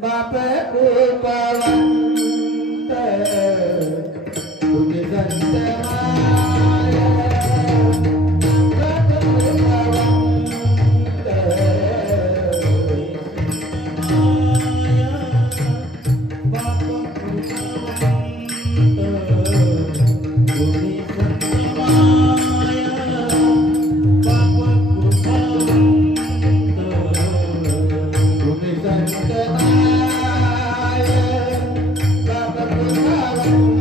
बाप कृपवंत तुम्ही संत माय बाप कृपवंत बाप कृपवंत तुम्ही संत माय बाप कृपवंत तुम्ही संत माय बाप कृपवंत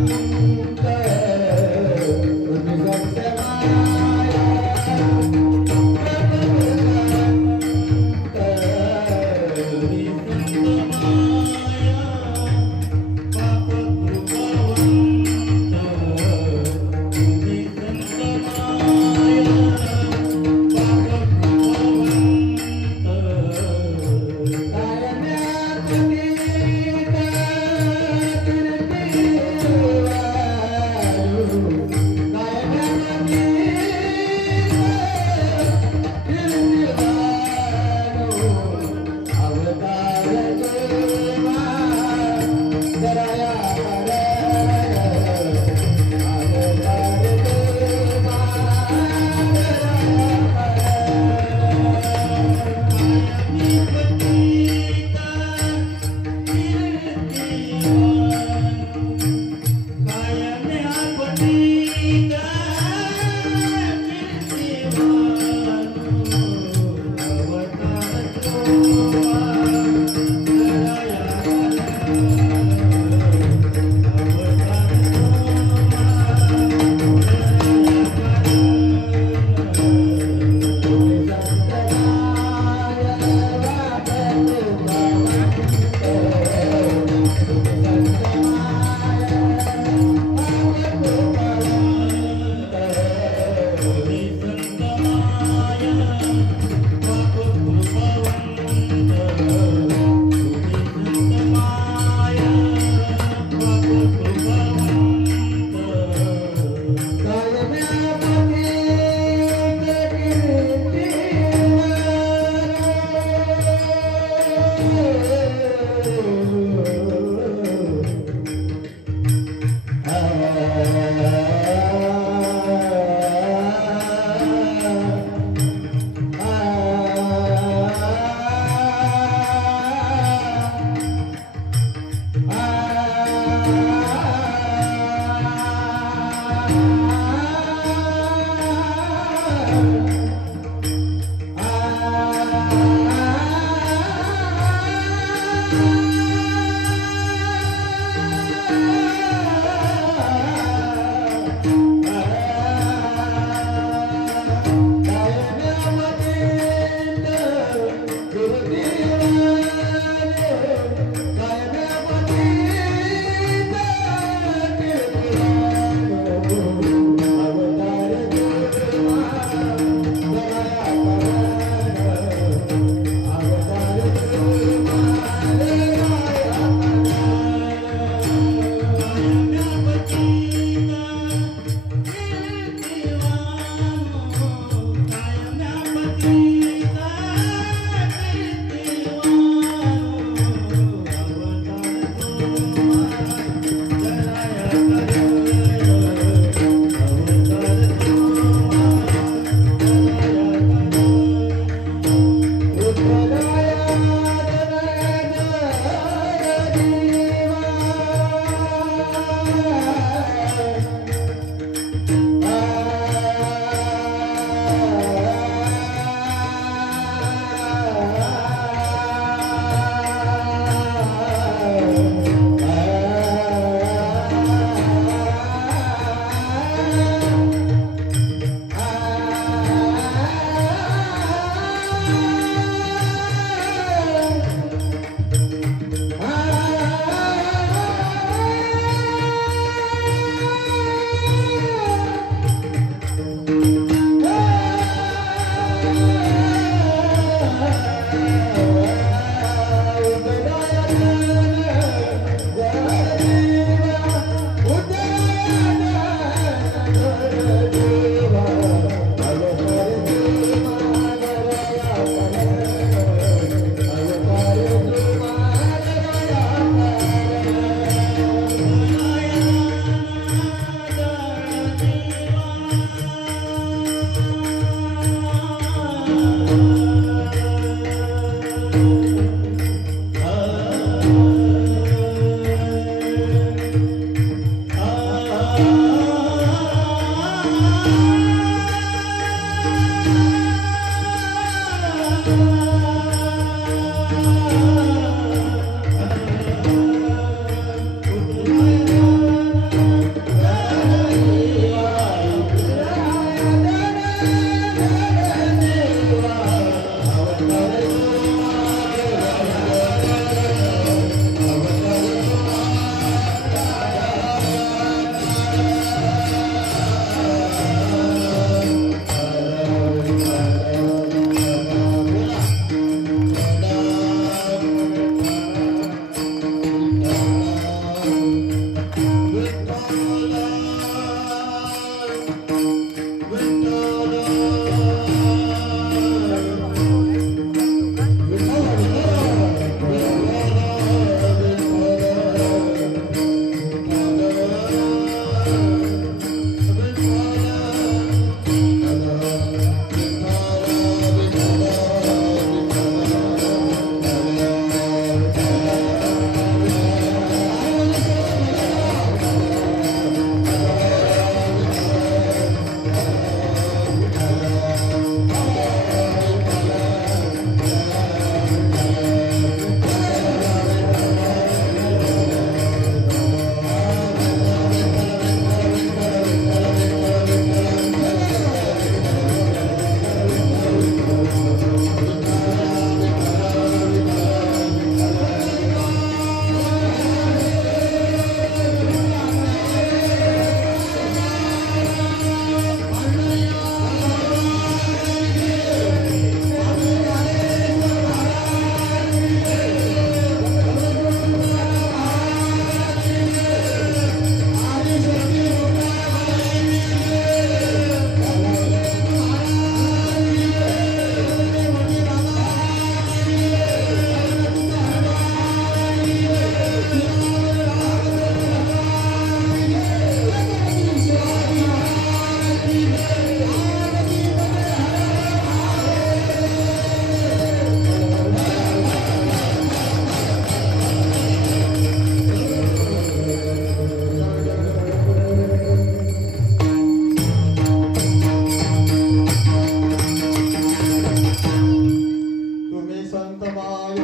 संतमाय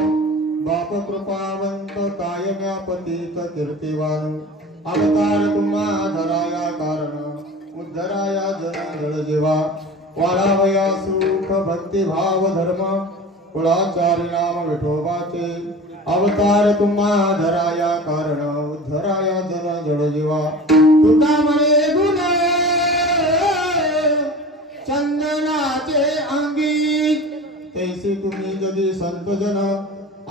बाप कृपावंत कायम्या पतित कीर्तिवान अवतार तुम्हा धराया कारण उद्धराया जन जळ जीवा वाढावया सुख भक्ती भाव धर्म कुळाचारी नाम विठोबाचे अवतार तुम्हा धराया कारण उद्धराया जन जळ जीवा तुका म्हणे गुण चंदनाचे अंगी तैसी तुम्ही जगी संत जन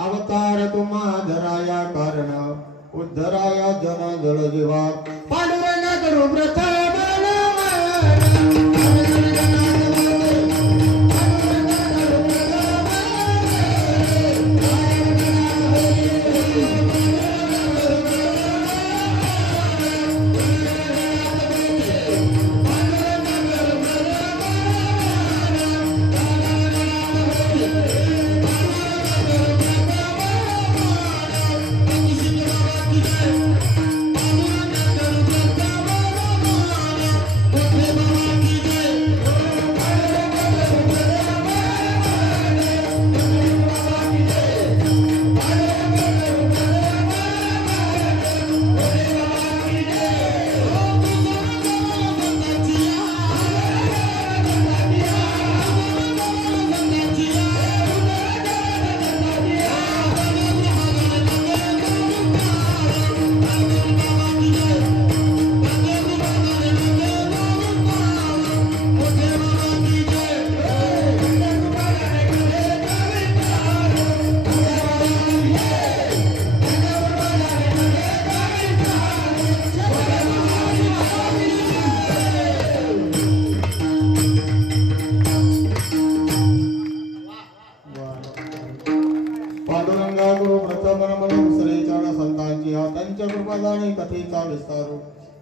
अवतार तुम्हा धराया कारण उद्धराया जन जळ जीवा पांडुरंग करू प्रथम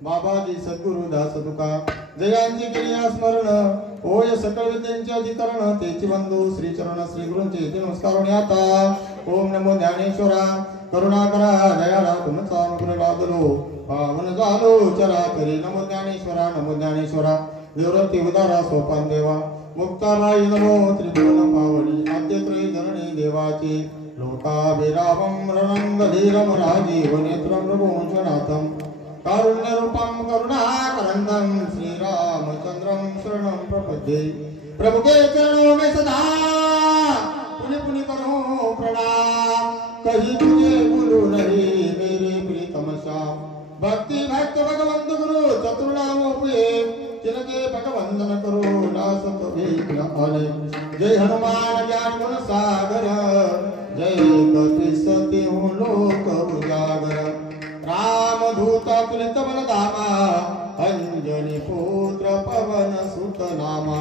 बाबाजी सद्गुरु दास तुका जयांची केली स्मरण होय सकळ विद्यांचे अधिकरण तेची बंधू श्री चरण श्री गुरूंचे ते नमस्कार आता ओम नमो ज्ञानेश्वरा करुणा करा दयाळा तुमचा मग्न लागलो पावन झालो चरा करी नमो ज्ञानेश्वरा निवृत्ती उदारा सोपान देवा मुक्ताबाई नमो त्रिभुवन पावनी आद्यत्रय जननी देवाची लोकाभिरामं रणंगधीरं राजीवनेत्रं प्रभुवंशनाथं कारुण्यरूपं करुणाकरन्दं श्रीरामचन्द्रं शरणं प्रपद्ये प्रभु के चरणों में सदा पुनि पुनि करूं प्रणाम कहीं तुझे भूलूं नहीं मेरे प्रीतम श्याम भक्ति भक्त भगवंत गुरु चतुर्नाम हुए जिनके भगवंदन करो नासत विघ्न आले जय हनुमान ज्ञान गुण सागर जय कपि सति लोक उजागर राम दूत तुलित बलधामा अंजनी पुत्र पवन सुत नामा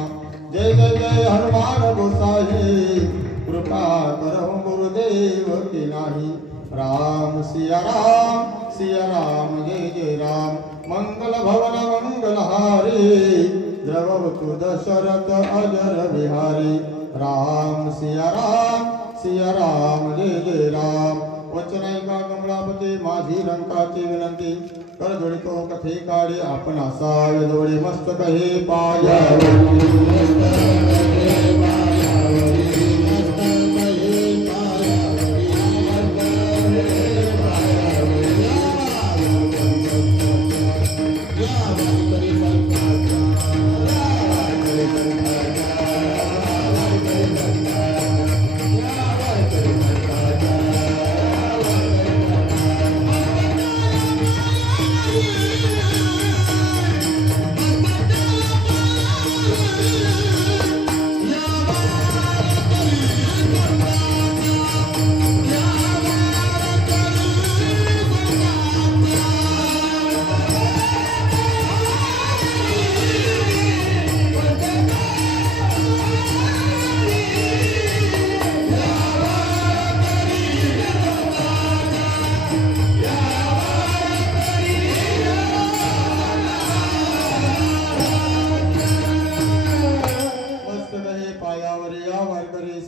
जय जय जय हनुमान गोसाई कृपा करो गुरुदेव की नाही राम सिया राम जय जय राम मंगल भवन मंगलहारी द्रवतु दशरथ अजर बिहारी राम सिया राम जय जय राम वचनायिका कमलापती माझी रंकाची विनंती कर जोडितो कथे काढे आपण असावे जोडी मस्तक हे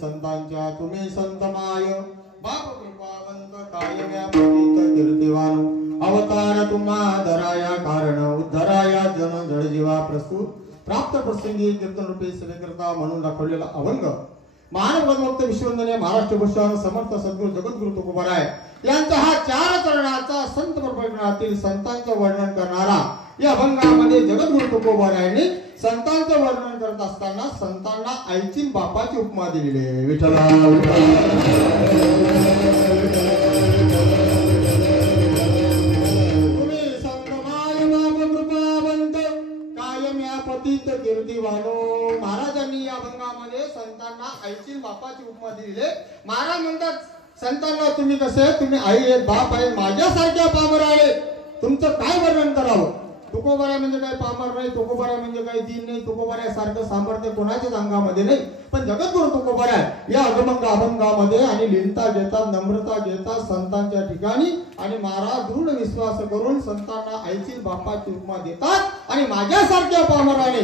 संतांच्या तुम्ही संतमाय बाप कृपावंत कायम्या पतित कीर्तिवान अवतार तुम्हा धराया कारण उद्धराया जन जळ जीवा प्रस्तुत प्राप्त प्रसंगी कीर्तन रूपी सेवेकरता म्हणून दाखवलेला अभंग महान भगवंत विश्ववंदनीय महाराष्ट्र भूषण समर्थ सद्गुरू जगद्गुरु तुकोबाराय यांचा हा 4 चरणाचा संत प्रकरणातील संतांचं वर्णन करणारा या अभंगामध्ये जगद्गुरु तुकोबारायांनी संतांचं वर्णन करत असताना संतांना आईची बापाची उपमा दिलेली आहे. विठ्ठला तुम्ही संतमाय बाप कृपावंत कायम या पतित कीर्तिवानो. महाराजांनी या अभंगामध्ये संतांना आईची बापाची उपमा दिलेली आहे. महाराज म्हणतात संतांना तुम्ही कसे, तुम्ही आई आहेत, बाप आहेत, माझ्यासारख्या पामर आले, तुमचं काय वर्णन करावं. तुकोबाराय म्हणजे काय पामर नाही, तुकोबाराय म्हणजे काय दीन नाही, तुकोबाराय सारखं सामर्थ्य कोणाच्याच अंगामध्ये नाही. पण जगद्गुरु तुकोबाराय या अभंगामध्ये आणि लिहिता घेतात, नम्रता घेतात संतांच्या ठिकाणी आणि महाराज दृढ विश्वास करून संतांना आईची बापाची उपमा देतात आणि माझ्यासारख्या पामराने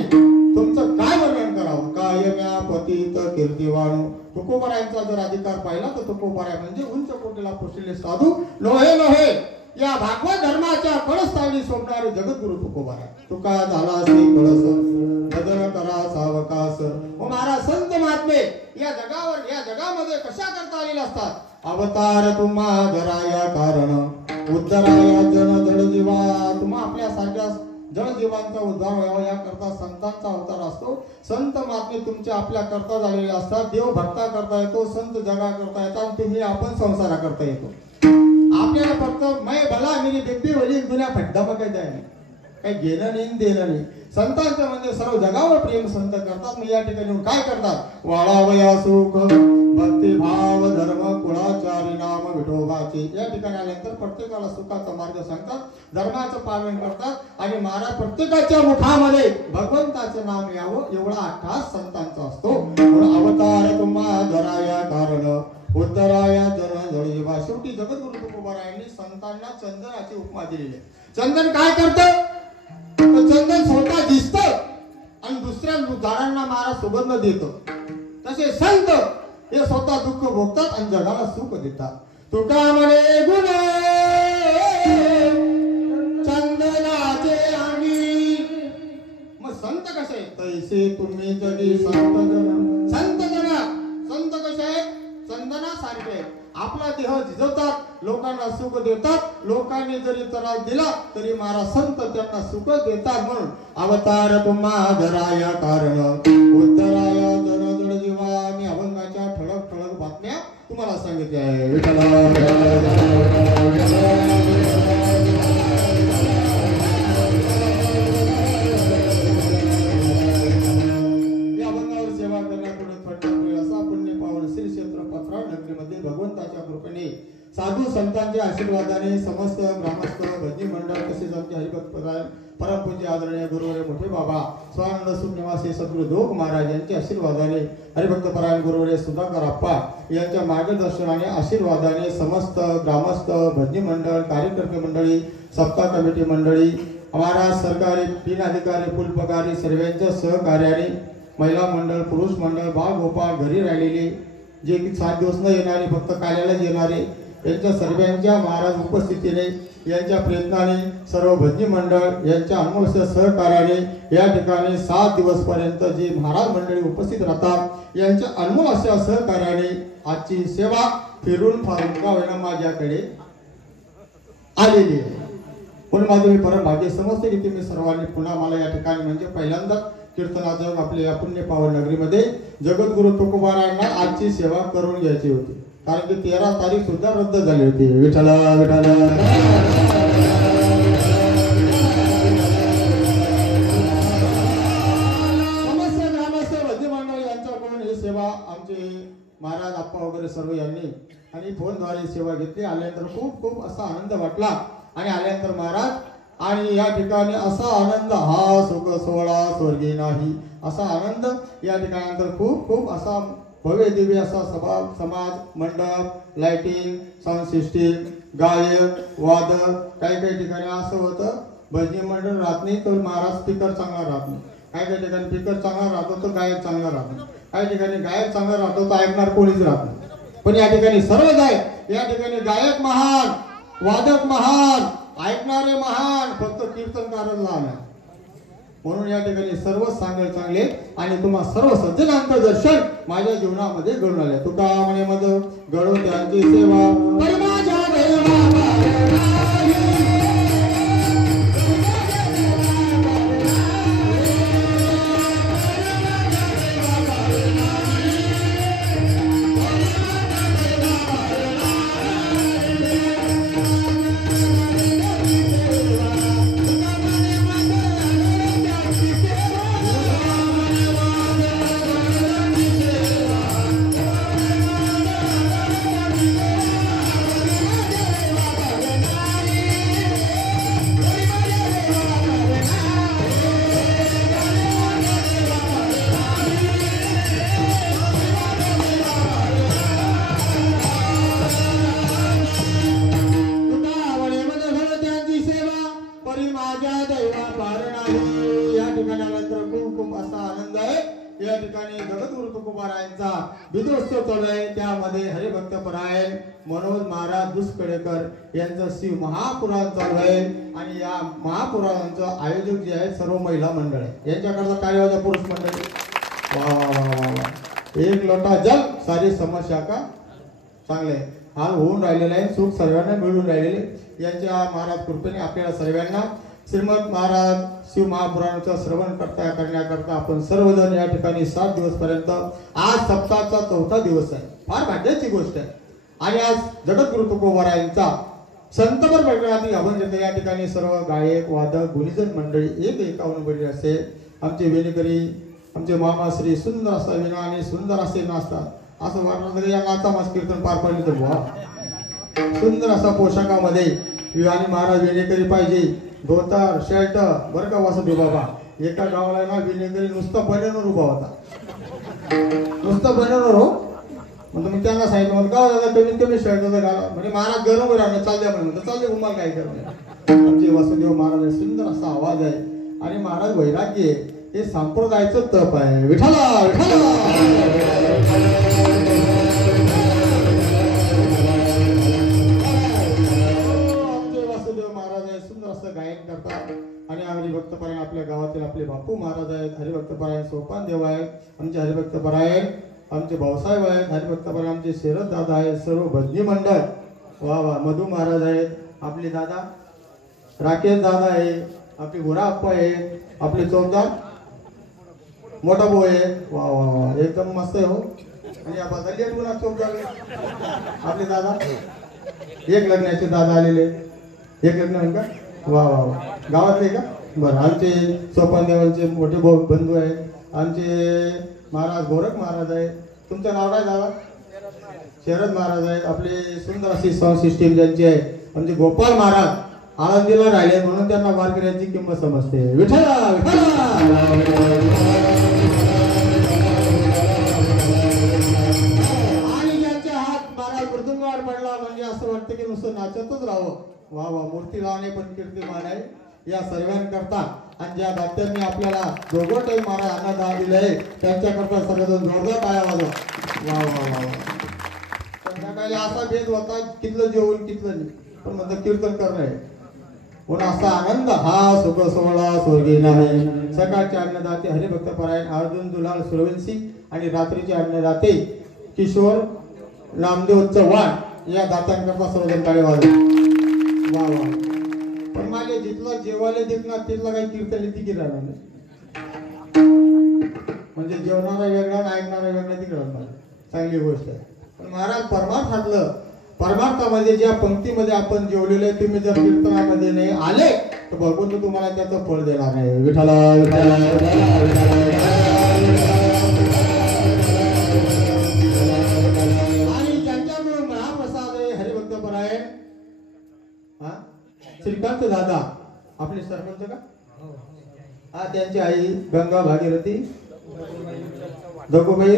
तुमचं काय वर्णन करावं. कायम्या पतित कीर्तिवाणू. तुकोबारायांचा जर अधिकार पाहिला तर तुकोबाराय म्हणजे उंच कोटीला पोचलेले साधू, लोहे लोहे या भागवत धर्माच्या कळस्थानी सोडणारे जगद्गुरु तुकोबाराय. तुका झाला श्री कळस बदल करा सावकाश. महाराज संत महात्मे या जगामध्ये कशा करता आलेले असतात. अवतार तुम्हा धराया कारण उद्धराया जन जड जीवा. तुम्हा आपल्या सारख्या जडजीवांचा उद्धार व्हावा याकरता संतांचा अवतार असतो. संत महात्मे तुमच्या आपल्या करता झालेले असतात. देव भक्ता करता येतो, संत जगा करता येतात, तुम्ही आपण संसारा करता येतो. आपल्याला फक्त मैं भला मेरी बेबी वली दुनिया फड्डा बघायचं आहे, काही घेणं नाही देणं नाही. संतांचं म्हणजे सर्व जगावर प्रेम संत करतात. मग या ठिकाणी काय करतात. वाळावया सुख भक्ती भाव धर्म कुळाचारी नाम विठोबाचे. या ठिकाणी आल्यानंतर प्रत्येकाला सुखाचा मार्ग सांगतात, धर्माचं पालन करतात आणि महाराज प्रत्येकाच्या मुखामध्ये भगवंताचं नाम यावं एवढा अट्टास संतांचा असतो. अवतार तुम्हा धराया कारण उद्धराया जन जडजीवा. शेवटी जगद्गुरु तुकोबारायांनी संतांना चंदनाची उपमा दिलेली आहे. चंदन काय करतं. चंदन स्वतः दिसत आणि दुसऱ्या झाडांना महाराज सुगंध देतो. तसे संत हे स्वतः दुःख भोगतात आणि जगाला सुख देतात. तुका म्हणे गुण चंदनाचे आम्ही. मग संत कसे तैसे तुम्ही जगी संत कसे आहेत. चंदनासारखे आपला देह झिजवतात, लोकांना सुख देतात. लोकांनी जरी त्रास दिला तरी महाराज संत त्यांना सुख देतात. म्हणून अवतार तुम्हा धराया कारण उद्धराया जन जड जीवा. मी अभंगाच्या ठळक ठळक बातम्या तुम्हाला सांगितल्या आहे. या अभंगावर सेवा करण्याकडून असा पुण्य पावन श्री क्षेत्र पत्रा नगरीमध्ये भगवंताच्या कृपेने साधू संतांच्या आशीर्वादाने समस्त ग्रामस्थ भजनी मंडळ तसेच आमचे हरिभक्त परमपूज्य आदरणीय गुरुवरे मोठे बाबा स्वानंद सुख निवासी सद्गुरु दोघ महाराज यांच्या आशीर्वादाने हरिभक्त परायण गुरुवरे सुधाकर आप्पा यांच्या मार्गदर्शनाने आशीर्वादाने समस्त ग्रामस्थ भजनी मंडळ कार्यकर्ते मंडळी सप्ताह कमिटी मंडळी महाराज सरकारी 3 अधिकारी फुलपगारी सर्वांच्या सहकार्याने महिला मंडळ पुरुष मंडळ बाळ गोपाळ घरी राहिलेले जे की 7 दिवस न येणारे फक्त कार्यालयात येणारे यांच्या सर्वांच्या महाराज उपस्थितीने यांच्या प्रयत्नाने सर्व भजनी मंडळ यांच्या अनमोल सहकार्याने या ठिकाणी 7 दिवस पर्यंत जी महाराज मंडळी उपस्थित राहतात यांच्या अनमोल अशा सहकार्याने आजची सेवा फिरून फारून का होईना माझ्याकडे आलेली आहे. पण माझे परम भाग्य समजते की तुम्ही सर्वांनी पुन्हा मला या ठिकाणी म्हणजे पहिल्यांदा कीर्तनाचं आपल्या या पुण्य पावन नगरीमध्ये जगद्गुरु तुकोबारायांना आजची सेवा करून घ्यायची होती. कारण की 13 तारीख सुद्धा रद्द झाली होती. विठ्ठला विठ्ठला. समस्त ग्रामस्थ भजनी मंडळ यांच्याकडून ही सेवा आमचे महाराज आप्पा वगैरे सर्व यांनी आणि फोनद्वारे सेवा घेतली. आल्यानंतर खूप खूप असा आनंद वाटला आणि आल्यानंतर महाराज आणि या ठिकाणी असा आनंद हा सुख सोहळा स्वर्गी नाही असा आनंद या ठिकाणी खूप खूप असा भव्य दिव्य असा सभा समाज मंडप लाइटिंग साऊंड सिस्टीम गायक वादक काही ठिकाणी असं होतं. भजनी मंडळ राहत नाही तर महाराज स्पीकर चांगला राहत नाही. काही ठिकाणी स्पीकर चांगला राहतो तर गायक चांगला राहत नाही. काही ठिकाणी गायक चांगला राहतो तर ऐकणार कोणीच राहत नाही. पण या ठिकाणी सर्व गायक या ठिकाणी गायक महान वादक महान ऐकणारे महान फक्त कीर्तनकारच लहान आहे. म्हणून या ठिकाणी सर्व चांगले चांगले आणि तुम्हा सर्व सज्जनांचं दर्शन माझ्या जीवनामध्ये घडून आले. तुका म्हणे मद घडो त्यांची सेवा माझ्या विदोत्सव चालू आहे. त्यामध्ये हरिभक्त परायण मनोज महाराज दुष्कडेकर यांचं शिव महापुराण चालू आहे आणि या महापुराणांचं आयोजक जे आहे सर्व महिला मंडळ आहे. यांच्याकडचा कार्यवाजा पुरुष मंडळी वा वा वा वा वा. एक लोटा जल सारी समस्या का चांगले हाल होऊन राहिलेला आहे. सुख सर्वांना मिळून राहिलेले यांच्या महाराज कृपेने आपल्याला सर्वांना श्रीमद महाराज शिव महापुराणाचं श्रवण करण्याकरता आपण सर्वजण या ठिकाणी 7 दिवस पर्यंत आज सप्ताहाचा 4था दिवस आहे. फार भाग्याची गोष्ट आहे. आणि आज जगद्गुरु तुकोबारायांचा संतपर प्रकरणातील अभंग या ठिकाणी सर्व गायक वादक गुणीजन मंडळी 51 बळी असे आमचे वेणेकरी आमचे मामा श्री सुंदर असा विना आणि सुंदर असे नाचतात असं वाटलं या नाचामास कीर्तन पार पडले तर बुवा सुंदर असा पोशाखामध्ये विवानी महाराज वेणेकरी पाहिजे. धोतर शर्ट बरं का वासुदेव बाबा एका गावाला ना विनेकरी नुसतं बनवणार उभा होता. नुसतं बनवणार हो म्हणतो मी त्यांना सांगितलं म्हणतो गाव दादा कमीत कमी शर्ट घाला म्हणजे महाराज गरम राहणं चालल्या म्हणून चालले उमाल काय करू. आमचे वासुदेव महाराज सुंदर असा आवाज आहे आणि महाराज वैराग्य हे संप्रदायाचं तप आहे. विठ्ठला गायन करतात आणि हरिभक्तपरायण आपल्या गावातील आपले बापू महाराज आहेत. हरिभक्तपरायण सोपान देव आहेत. आमचे हरिभक्तपरायण आमचे भाऊसाहेब आहेत. हरिभक्तपरायण आमचे शरद दादा आहेत. सर्व भजनी मंडळ वा वा. मधू महाराज आहेत. आपले दादा राकेश दादा आहे. आपले गोरा अप्पा आहेत. आपले चौदार मोठा भाऊ आहे. वा वा वा एकदम मस्त आहे हो. आणि बदलले चौदार आपले दादा एक लग्नाचे दादा आलेले एक लग्न का वा वा वा गावातले का बरं. आमचे सोपान देवांचे मोठे बंधू आहेत. आमचे महाराज गोरख महाराज आहेत. तुमचं नाव काय दादा शरद महाराज आहेत. आपले सुंदर अशी साऊंड सिस्टीम ज्यांची आहे आमचे गोपाल महाराज आळंदीला राहिले म्हणून त्यांना वारकऱ्यांची किंमत समजते. विठ्ठला आणि ज्यांच्या हात महाराज मृदुंगावर पडला म्हणजे असं वाटतं की नुसतं नाचतच राहावं. वा वा मूर्ती लावणे पण कीर्तिमान आहे या सर्वांकरता. आणि ज्या दात्यांनी आपल्याला दोघं टाईम महाराज अन्नदान दिले आहे त्यांच्याकरता सर्वजण जोरदार टाळ्या वाजवा. वा वा वा वा. संध्याकाळी असा भेद होता कितलं जेवण कितलं नाही पण म्हणतं कीर्तन करणं आहे म्हणून असा आनंद हा सुख सोहळा स्वर्गी नाही. सकाळचे अन्नदाते हरिभक्तपरायण अर्जुन दुलाल सुरवंशी आणि रात्रीचे अन्नदाते किशोर नामदेव चव्हाण या दात्यांकरता सर्वजण टाळ्या वाजवा. वा वा. पण माझ्या जिथला जेवायला देखणार तिथला काही कीर्तन तिकीट राहणार नाही म्हणजे जेवणारा वेगळा ऐकणारा वेगळा तिकडे चांगली गोष्ट आहे. पण महाराज परमार्थातलं परमार्थामध्ये ज्या पंक्तीमध्ये आपण जेवलेलो आहे तुम्ही जर कीर्तनामध्ये नाही आले तर भगवंत तुम्हाला त्याचं फळ देणार नाही. विठ्ठला आणि ज्यांच्याकडून महाप्रसाद आहे हरिभक्तपरायण श्रीकांत दादा आपले सरपंच का हा त्यांची आई गंगा भागीरथी दगोबाई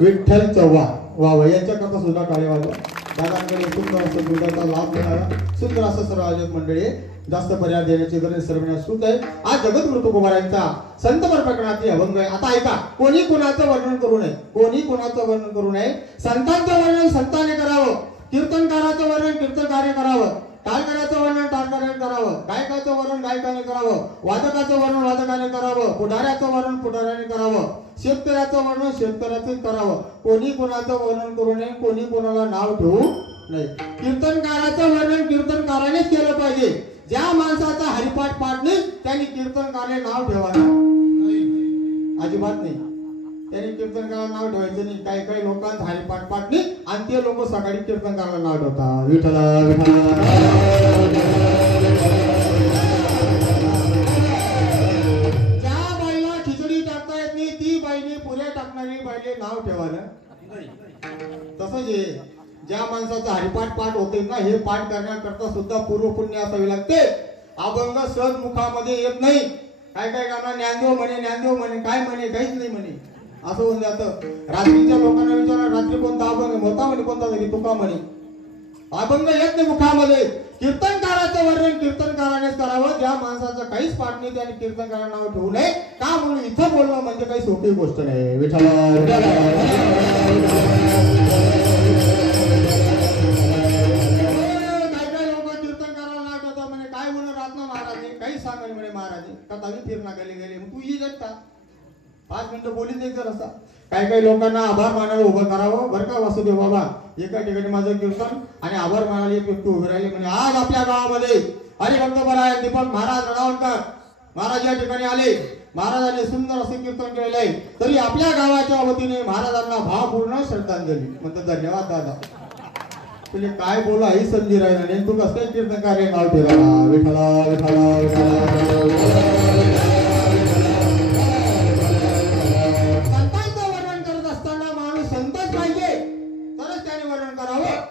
विठ्ठल चव्हाण वा वा यांच्याकरता सुद्धा टाळी वाजवा. दादांकडे सुंदर असं दुधाचा लाभ घेणारा सुंदर असं सर्व आयोजक मंडळी जास्त पर्याय देण्याची गरज सर्वांना सुत आहे. आज जगद्गुरु तुकोबारायांचा संतपर प्रकरणातील अभंग आहे. आता ऐका कोणी कुणाचं वर्णन करू नये. कोणी कुणाचं वर्णन करू नये. संतांचं वर्णन संतांनी करावं. कीर्तनकाराचं वर्णन कीर्तनकार्य करावं. टाळकराचं वर्णन टाळकर गायकाने करावं, गायकाचं वर्णन गायकाने करावं, वादकाचं वर्णन वादकाने करावं, पुढाऱ्याचं वर्णन पुढाऱ्याने करावं, शेतकऱ्याचं वर्णन शेतकऱ्याचंच करावं. कोणी कोणाचं वर्णन करू नये, कोणी कोणाला नाव ठेवू नये. कीर्तनकाराचं वर्णन कीर्तनकारानेच केलं पाहिजे. ज्या माणसाचा हरिपाठ पाठ नाही त्यांनी कीर्तनकाराने नाव ठेवायला अजिबात नाही. त्यांनी कीर्तनकाराला नाव ठेवायचं नाही. काही काही लोकांचा हरिपाठ पाठ नाही आणि ते लोक सकाळी कीर्तनकाराला नाव ठेवतात. विठ्ठल ज्या बाईला खिचडी टाकता येत नाही ती बाईने पुऱ्या टाकणारी बाईले नाव ठेवायला. तसंच हे ज्या माणसाचा हरिपाठ पाठ होते ना हे पाठ करण्याकरता सुद्धा पूर्व पुण्य असावे लागते. अभंग सहज मुखामध्ये येत नाही. काय काय गाणं ज्ञानदेव म्हणे काय म्हणे काहीच नाही म्हणे असं होऊन जातं. रात्रीच्या लोकांना विचारा रात्री कोणता अभंग होता म्हणे कोणता तरी तुका म्हणे अभंग येत नाही मुखामध्ये. कीर्तनकाराचं वर्णन कीर्तनकारानेच करावं. ज्या माणसाचं काहीच पाठ नाही त्याने कीर्तनकाराला नाव ठेवू नये. का म्हणून इथं बोलणं म्हणजे काही सोपी गोष्ट नाही. विठ्ठल म्हणे महाराज कथावी फिरणा गेले तू ये जगता 5 मिनिटं बोली दे जर असा. काही लोकांना आभार मानायला उभं करावं बरं का. वासुदेव बाबा एका ठिकाणी माझं कीर्तन आणि आभार मानायला एक व्यक्ती उभे राहिले म्हणे आज आपल्या गावामध्ये हरिभक्त बराय दीपक महाराज रडावणकर महाराज या ठिकाणी आले. महाराजांनी सुंदर असे कीर्तन केलेले आहे तरी आपल्या गावाच्या वतीने महाराजांना भावपूर्ण श्रद्धांजली. म्हणतो धन्यवाद दादा. तुला काय बोला ही संधी राहिला नाही. तू कसं काय कीर्तनकार्य नाव ठेवला. विठ्ठला विठ्ठला संतांचं वर्णन करत असताना माणूस संतच पाहिजे तरच त्याने वर्णन करावं.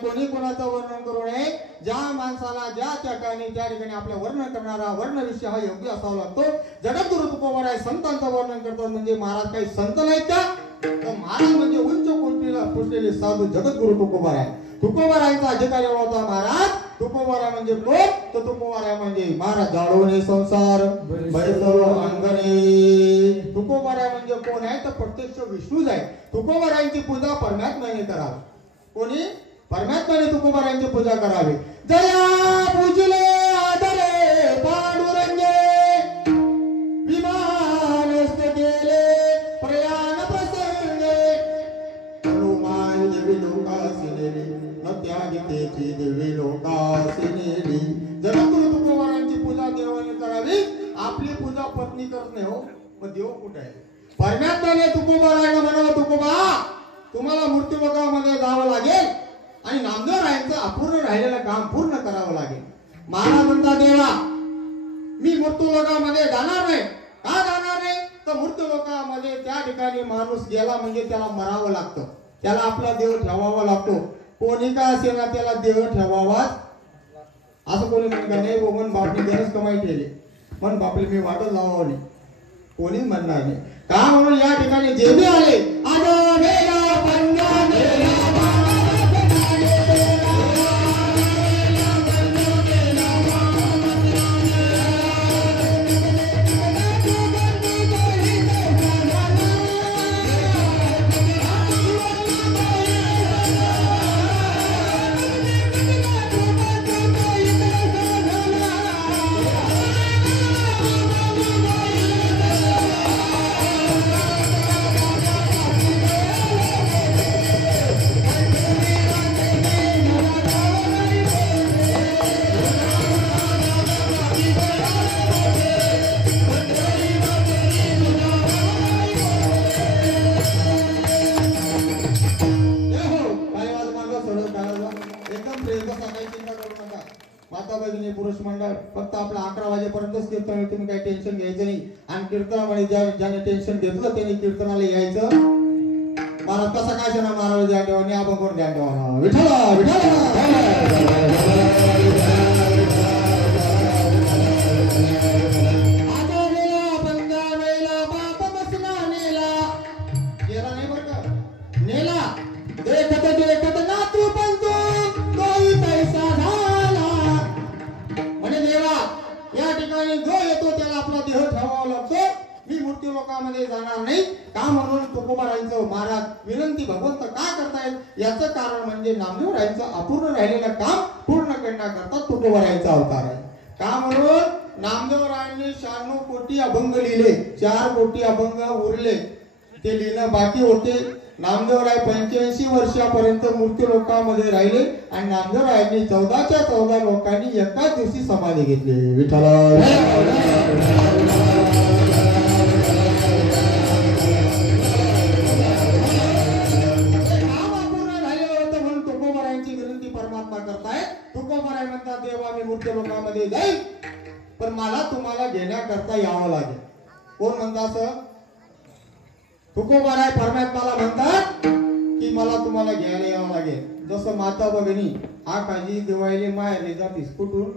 कोणी कोणाचं वर्णन करू नये. ज्या माणसाला ज्या त्या ठिकाणी आपल्या वर्णन करणारा वर्ण विषय हा योग्य असावा लागतो. जगद्गुरु तुकोबाराय संतांचं वर्णन करतात म्हणजे महाराज काही संत नाहीत का. तर महाराज म्हणजे उंच कोटीला पोचलेले साधू जगद्गुरु तुकोबाराय. तुकोबारायांचा अधिकारी होता महाराज. तुकोबाराय म्हणजे कोण तर तुकोबाराय म्हणजे महाराज जाळवणे संसार अंगणे. तुकोबाराय म्हणजे कोण आहे तर प्रत्यक्ष विष्णूच आहे. तुकोबारायांची पूजा परमात्म्याने करावी. कोणी परमात्म्याने तुकोबारायांची पूजा करावी. जया पूजले आदरे पांडुरंगे विमानस्थ केले प्रयाण प्रसंगे हनुमान देवी लोकासिनेली न त्यागितेची देवी लोकासिनेली. जगद्गुरु तुकोबारायांची पूजा देवाने करावी. आपली पूजा पत्नी करत नाही हो मग देव कुठे आहे. परमात्म्याने तुकोबारायांना म्हणावं तुकोबा तुम्हाला मृत्यूलोकामध्ये जावं लागेल आणि नामदेव रायांचं अपूर्ण राहिलेलं काम पूर्ण करावं लागेल. महाराज म्हणता देवा मी मृत्यूलोकामध्ये जाणार नाही. का जाणार नाही तर मृत्यूलोकामध्ये त्या ठिकाणी माणूस गेला म्हणजे त्याला मरावं लागतं. त्याला आपला देव ठेवावा लागतो. कोणी का असेल ना त्याला देव ठेवावाच. असं कोणी म्हणत नाही मन बापने गरज कमाई केली मन बापले मी वाटत लावावं नाही कोणीच म्हणणार नाही. का म्हणून या ठिकाणी जे बी आले बसा, काही चिंता करू नका. माता भगिनी पुरुष मंडळ फक्त आपला 11 वाजेपर्यंतच कीर्तन आहे, तुम्ही काही टेन्शन घ्यायचं नाही. आणि कीर्तनामध्ये ज्याने टेन्शन घेतलं त्यांनी कीर्तनाला यायचं. मला कसा काय ना महाराज द्या ठेवा आणि आपण कोण द्या ठेवा. विठ्ठला लोकांमध्ये जाणार नाही का म्हणून तुकोबारायांचं महाराज विनंती भगवंत का करतायत याचं कारण म्हणजे नामदेवरायांचं अपूर्ण राहिलेलं काम पूर्ण करण्याकरता तुकोबारायांचा अवतार आहे. का म्हणून नामदेवरायांनी 96 कोटी अभंग लिहिले, 4 कोटी अभंग उरले ते लिहिणं बाकी होते. नामदेवराय 85 वर्षापर्यंत मृत्यू लोकांमध्ये राहिले आणि नामदेवरायांनी 14च्या 14 लोकांनी एकाच दिवशी समाधी घेतली. विठ्ठल देवा मी मृत्यू लोकांमध्ये जाईल पण मला तुम्हाला घेण्याकरता यावं लागेल. कोण म्हणतात असं? तुकोबाराय परमात्माला म्हणतात की मला तुम्हाला घ्यायला यावं लागेल. जसं माता भगिनी आकाजी दिवाळी माहेरले जातीस कुठून?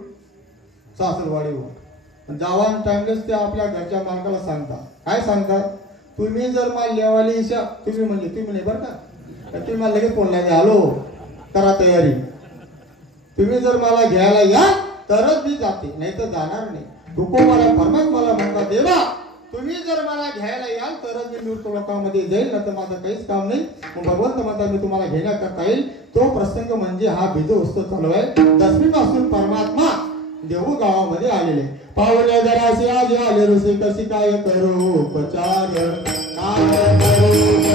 सासरवाडीवर. जवान टाइमलेस ते आपल्या घरच्या मालकाला सांगतात. काय सांगतात? तुम्ही जर मला लेवाली इशा तुम्ही म्हणजे तुम्ही नाही बरं का, तुम्ही मला लगेच फोन लागे हॅलो करा तयारी. तुम्ही जर मला घ्यायला या तरच मी जाते नाही तर जाणार नाही. तुकोबाराय परमात्माला म्हणतात देवा तुम्ही जर मला घ्यायला याल तरच मी मृत्यू लोकांमध्ये जाईल ना तर माझं काहीच काम नाही. मग भगवंत म्हणतात मी तुम्हाला घेण्याकरता येईल. तो प्रसंग म्हणजे हा बीजोत्सव चालू आहे. 10वी पासून परमात्मा देहू गावामध्ये आलेले. पावले जरासे आज आले ऋषी कशी काय करू उपचार काय करू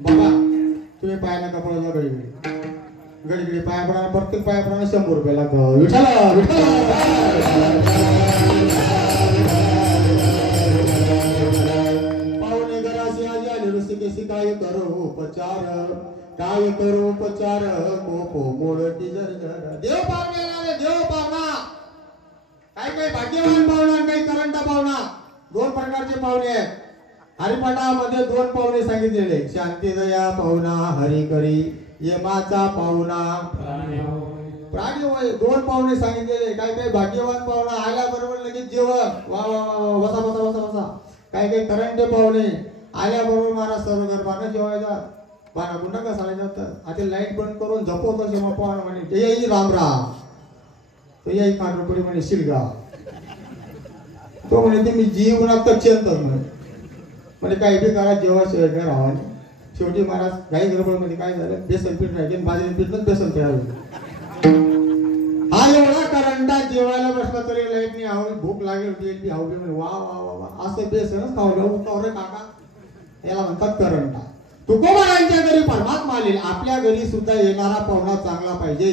बघा तुम्ही पाय नका पडा गडीगडी पाय पडा प्रत्येक पाय पडा 100 रुपये लागतो. विठ्ठला पाहुणे घराशी आजी आले ऋषी कशी काय करू उपचार काय करू उपचार कोपो मोडती जर देव पाहुणे देव पाहुणा काय काय भाग्यवान पाहुणा काही करंटा पाहुणा 2 प्रकारचे पाहुणे आहेत. हरिपाठामध्ये 2 पाहुणे सांगितलेले शांती दया पाहुणा हरी करी यमाचा पाहुणा प्राणी होय. 2 पाहुणे सांगितलेले. काय काय भाग्यवान पाहुणा आल्याबरोबर लगेच जेवण वा वा वा बसा बसा बसा बसा. काय काय करंटे पाहुणे आल्याबरोबर महाराज सर्व गरबानं जेवायचा बाणा गुंडा कसा जातात. आता लाईट बंद करून झोपवतो जेव्हा पाहुणा म्हणे ते येई राम राम तो येई कांडपडी म्हणे शिलगा तो म्हणे ते मी जीवनात तक्षंतच म्हणजे काही बी करा जेव्हा शिवाय काय राहा. शेवटी महाराज काही गडबडमध्ये काय झालं बेसन पीठ राहिले बाजरी पीठ बेसन तयार हा एवढा करंटा जेवायला बसला तरी लाईटनी आवडी भूक लागेल होती आवडी म्हणजे वा वा वा वा असं बेसनच खावलं रे काका याला म्हणतात करंटा. तुकोबारायांच्या घरी परमात्मा आलेला आपल्या घरी सुद्धा येणारा पाहुणा चांगला पाहिजे.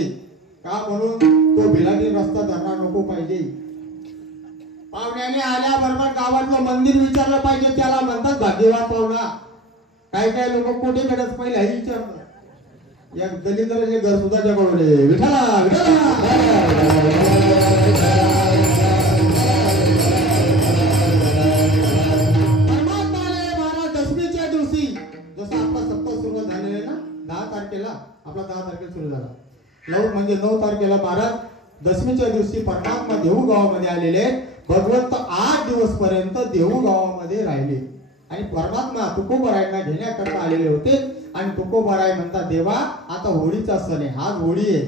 का म्हणून तो भिलाटी रस्ता धरणार नको पाहिजे. पाहुण्याने आल्याबरोबर गावातलं मंदिर विचारलं पाहिजे त्याला म्हणतात भाग्यवान पाहुणा. काय काय लोक कोठे भेटत पहिले हे विचारतात. या दलिताचे घर सुद्धा जगवले. विठ्ठला विठ्ठला परमात्माने महाराज 10वीच्या दिवशी जसं आपला सप्ताह सुरू झालेला ना 10 तारखेला आपला 10 तारखेला सुरू झाला 9 म्हणजे 9 तारखेला महाराज 10वीच्या दिवशी परमात्मा देहू गावामध्ये आलेले. भगवंत 8 दिवस दिवस पर्यंत देहू गावामध्ये राहिले आणि परमात्मा तुकोबरायांना घेण्याकरता आलेले होते आणि तुकोबराय म्हणतात देवा आता होळीचा सण आहे, आज होळी आहे.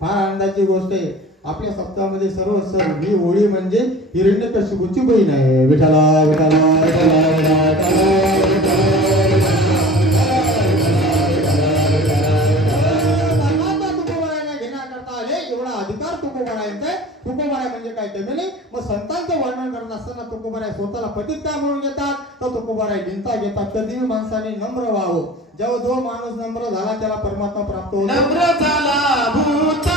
फार आनंदाची गोष्ट आहे. आपल्या सप्ताहामध्ये सर्व सण ही होळी म्हणजे हिरण्यकशिपूची बहीण आहे. विठ्ठला विठ्ठला तुकोबराय म्हणजे काय कमी नाही. मग संतांचं वर्णन करत असताना तुकोबराय स्वतःला पतित का म्हणून घेतात तर तुकोबराय लिहिता घेतात. कधी माणसाने नम्र व्हावं. जेव्हा जो माणूस नम्र झाला त्याला परमात्मा प्राप्त होतो. नम्र झाला भूता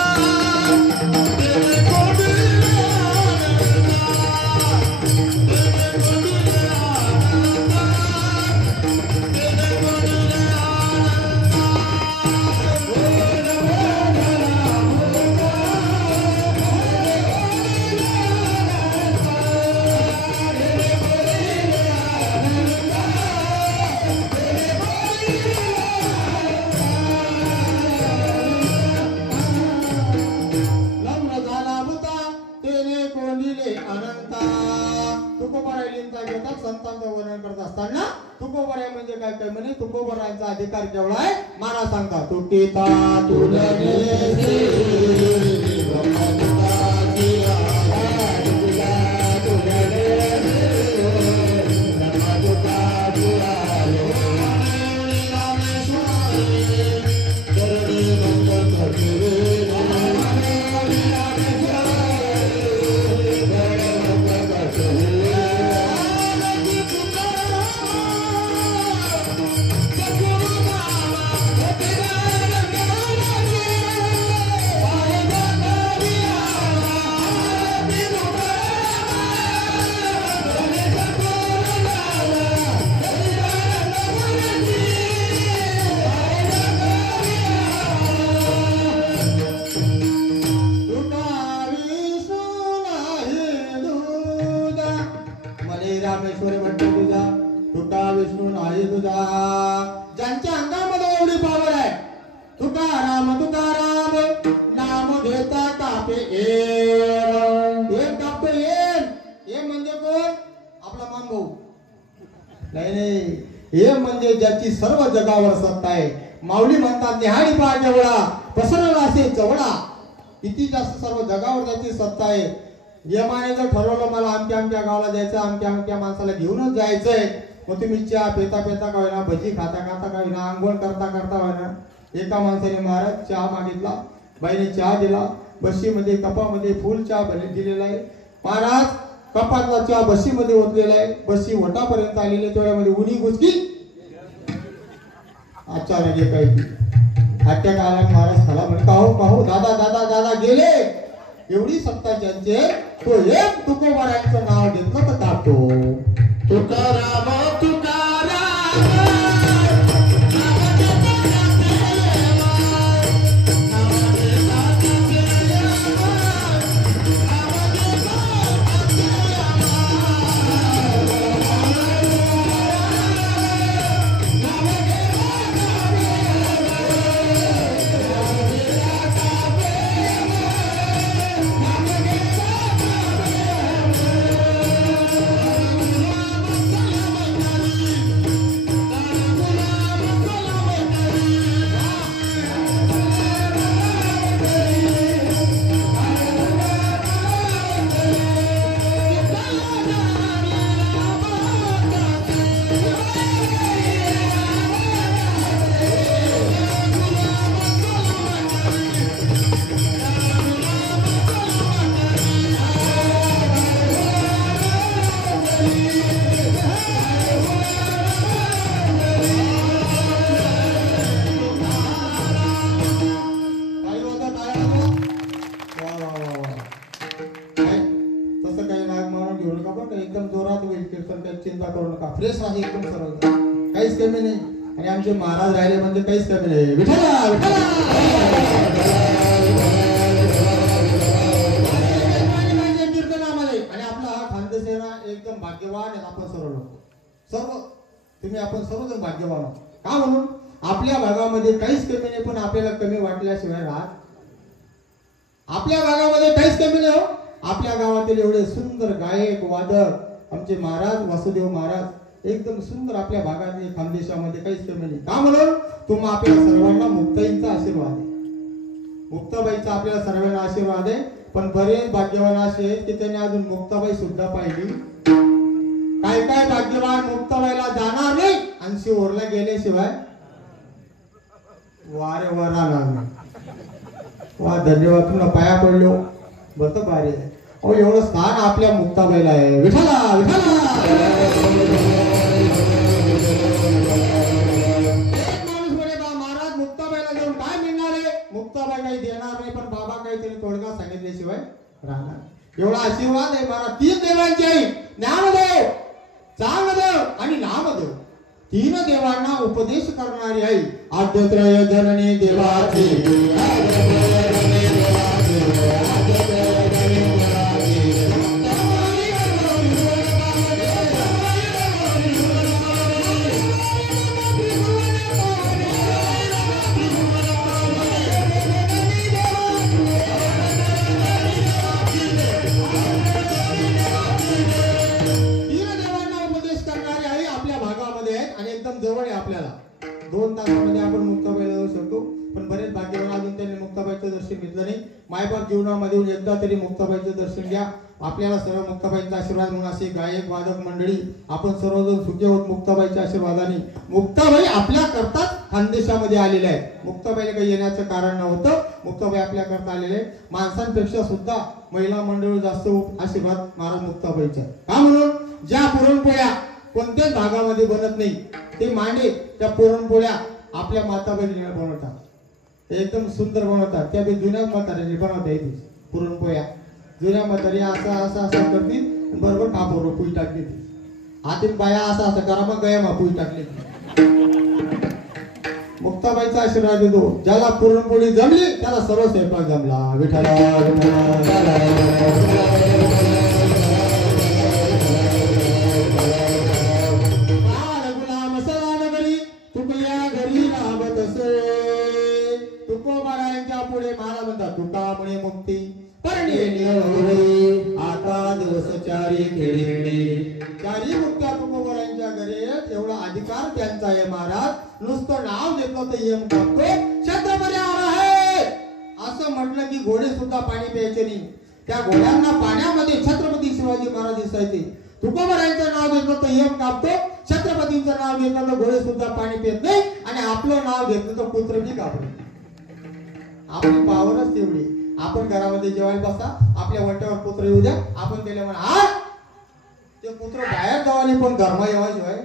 संतांचं वर्णन करत असताना तुकोबराय म्हणजे काय काय म्हणे तुकोबरायांचा अधिकार केवढा आहे महाराज सांगता तुकिता रामेश्वरी म्हणतो तुझा तुका विष्णू नाही तुझा. ज्यांच्या अंगामध्ये एवढी पावर आहे तुकाराम नाम घेता कापे एक कापे हे म्हणजे कोण आपला मानभाऊ नाही. हे म्हणजे ज्याची सर्व जगावर सत्ता आहे. माऊली म्हणतात निहाळी पहा जेवढा पसरला असे चवडा. किती जास्त सर्व जगावर त्याची सत्ता आहे. यमाने जर ठरवलं मला आमच्या गावाला जायचं आमच्या माणसाला घेऊनच जायचंय मग तुम्ही चहा पेता पेता का होईना भजी खाता खाता का होईना आंघोळ करता करता होईना एका माणसाने महाराज चहा मागितला. बाईने चहा दिला. बशीमध्ये कपामध्ये फुल चहा दिलेला आहे. महाराज कपातला चहा बशीमध्ये ओतलेला आहे. बशी वटापर्यंत आलेली आहे. तेवढ्यामध्ये उनी गुचकी अचानक काही काळात महाराज खाला म्हणे काहो दादा दादा दादा गेले. एवढी सत्ता ज्यांचे तो एक तुकोबरायांचं नाव घेतलं तर टाकतो तुकाराम तुकाराम चिंता करू नका. फ्रेश आहे एकदम सर्व काहीच कमी नाही. आणि आमचे महाराज राहिले म्हणजे काहीच कमी नाही. विठ्ठला विठ्ठला कीर्तनामध्ये आणि आपला हा खानदेशेना एकदम भाग्यवान आहे. आपण सर्व लोक तुम्ही आपण सर्वजण भाग्यवान आहोत. का म्हणून आपल्या भागामध्ये काहीच कमी नाही पण आपल्याला कमी वाटल्याशिवाय राहत. आपल्या भागामध्ये काहीच कमी नाही हो. आपल्या गावातील एवढे सुंदर गायक वादक आमचे महाराज वासुदेव महाराज एकदम सुंदर आपल्या भागात खानदेशामध्ये काहीच कमी नाही का म्हणून तुम्हा आपल्या सर्वांना मुक्ताईंचा आशीर्वाद आहे. मुक्ताबाईचा आपल्याला सर्वांना आशीर्वाद आहे. पण बरेच भाग्यवान असे आहेत की त्यांनी अजून मुक्ताबाई सुद्धा पाहिली. काय काय भाग्यवान मुक्ताबाईला जाणार नाही आणि शिवरला गेल्याशिवाय वारे वर राहणार नाही. वा धन्यवाद तुला पाया पडलो बरं तर भारी आहे. अहो एवढं स्थान आपल्या मुक्ताबाईला आहे. विठाला विठाला महाराज मुक्ताबाईला देऊन काय मिळणार आहे. मुक्ताबाई काही देणार नाही पण बाबा काहीतरी तोडगा सांगितल्याशिवाय राहणार. एवढा आशीर्वाद आहे महाराज. 3 देवांची आई ज्ञानदेव चांगदेव आणि नामदेव 3 देवांना उपदेश करणारी आई आद्यत्रय जननी देवाची जवळ आहे आपल्याला. 2 तासामध्ये आपण मुक्ताबाईला जाऊ शकतो. पण बरेच भाग्यवान अजून त्यांनी मुक्ताबाईचं दर्शन घेतलं नाही. मायबाप जीवनामध्ये एकदा तरी मुक्ताबाईचं दर्शन घ्या. आपल्याला सर्व मुक्ताबाईंचा आशीर्वाद म्हणून असे गायक वादक मंडळी आपण सर्वजण सुखी होत मुक्ताबाईच्या आशीर्वादाने. मुक्ताबाई आपल्या करताच खानदेशामध्ये आलेल्या आहेत. मुक्ताबाईला काही येण्याचं कारण नव्हतं. मुक्ताबाई आपल्या करता आलेले आहेत. माणसांपेक्षा सुद्धा महिला मंडळी जास्त आशीर्वाद महाराज मुक्ताबाईचा. का म्हणून ज्या पुरणपोळ्या कोणत्याच भागामध्ये बनत नाही ते मांडे त्या पुरणपोळ्या आपल्या माताबाई बनवतात. एकदम सुंदर बनवतात. त्या जुन्या म्हाताऱ्याने बनवता येते पुरणपोळ्या. जुन्या म्हातारी असं करतील बरोबर कापवर पुई टाकली. हातीन बाया असं करा मग गया मा पुई टाकली. मुक्ताबाईचा आशीर्वाद देतो. ज्याला पुरणपोळी जमली त्याला सर्व स्वयंपाक जमला. विठाला पुढे महाराज म्हणतात तुकामुळे मुक्ती आता दिवस चारी खेळी. 4 मुक्त्या तुकोबरायांच्या घरी एवढा अधिकार त्यांचा आहे महाराज. नुसतं नाव देतो तर यम टाकतो छत्रपती आहे असं म्हटलं की घोडे सुद्धा पाणी प्यायचे नाही. त्या घोड्यांना पाण्यामध्ये छत्रपती शिवाजी महाराज दिसायचे. तुकोबरायांचं नाव घेतलं तर यम कापतो. छत्रपतींचं नाव घेतलं तर घोडे सुद्धा पाणी पित नाही. आणि आपलं नाव घेतलं तर पुत्र बी कापतो. आपली पावरच तेवढी. आपण घरामध्ये जेवायला बसा आपल्या वाट्यावर पुत्र येऊ द्या आपण त्याला म्हणा ते पुत्र बाहेर जावाने पण गरमा येवाशिवाय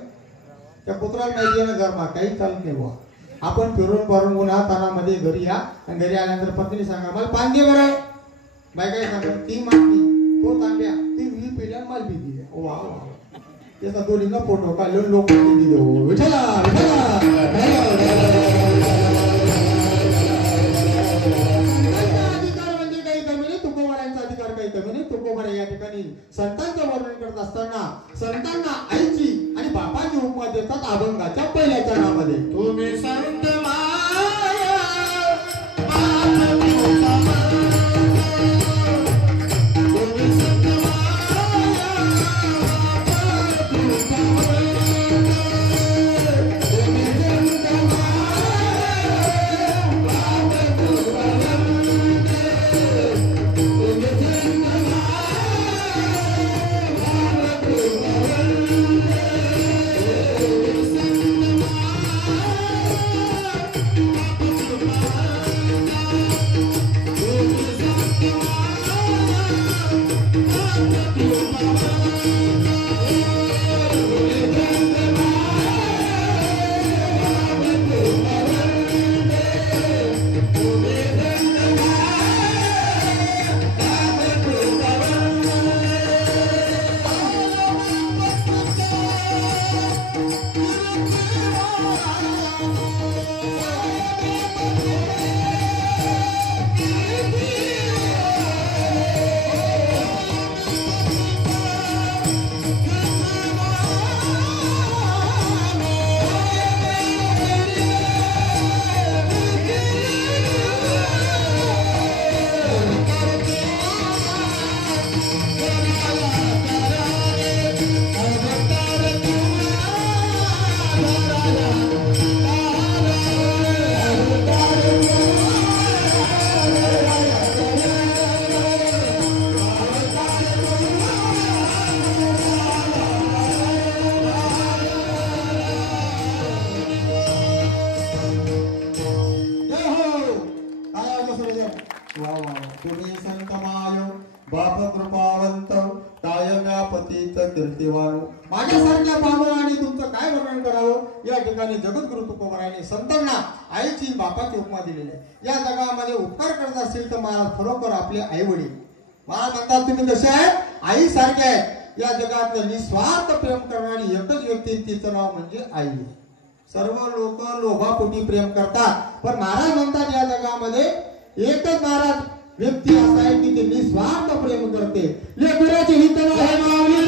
त्या पुत्राला माहिती आहे ना गरमा काही चालत नाही बुवा. आपण फिरून भरून उन्हा तानामध्ये घरी या आणि घरी आल्यानंतर पत्नी सांगा मला पाणी दे बरं. बाय काय सांगा ती मागणी तो तांब्या ती मी पिल्या मला बी दिली. वा वा त्याचा दोन्हीला फोटो काढून लोक दिले. विठ्ठला या ठिकाणी संतांचं वर्णन करत असताना संतांना आईची आणि बापाची उपमा देतात अभंगाच्या पहिल्या चरणामध्ये. तुम्ही संत देवानो, माझ्यासारख्या बाबळाने तुमचं काय वर्णन करावं. या ठिकाणी जगद्गुरु तुकोबरायाने संतांना आईची बापाची उपमा दिलेली आहे. या जगामध्ये उपकार करत असेल तर महाराज खरोखर आपले आई वडील महाराज म्हणतात तुम्ही कसे आहेत, आई सारखे आहेत. या जगात निस्वार्थ प्रेम करणारी एकच व्यक्ती, तिचं नाव म्हणजे आई. सर्व लोक लोभापोटी प्रेम करतात, पण महाराज म्हणतात या जगामध्ये एकच महाराज व्यक्ती असा आहे की ते निस्वार्थ प्रेम करते. लेकराची हित आहे माऊली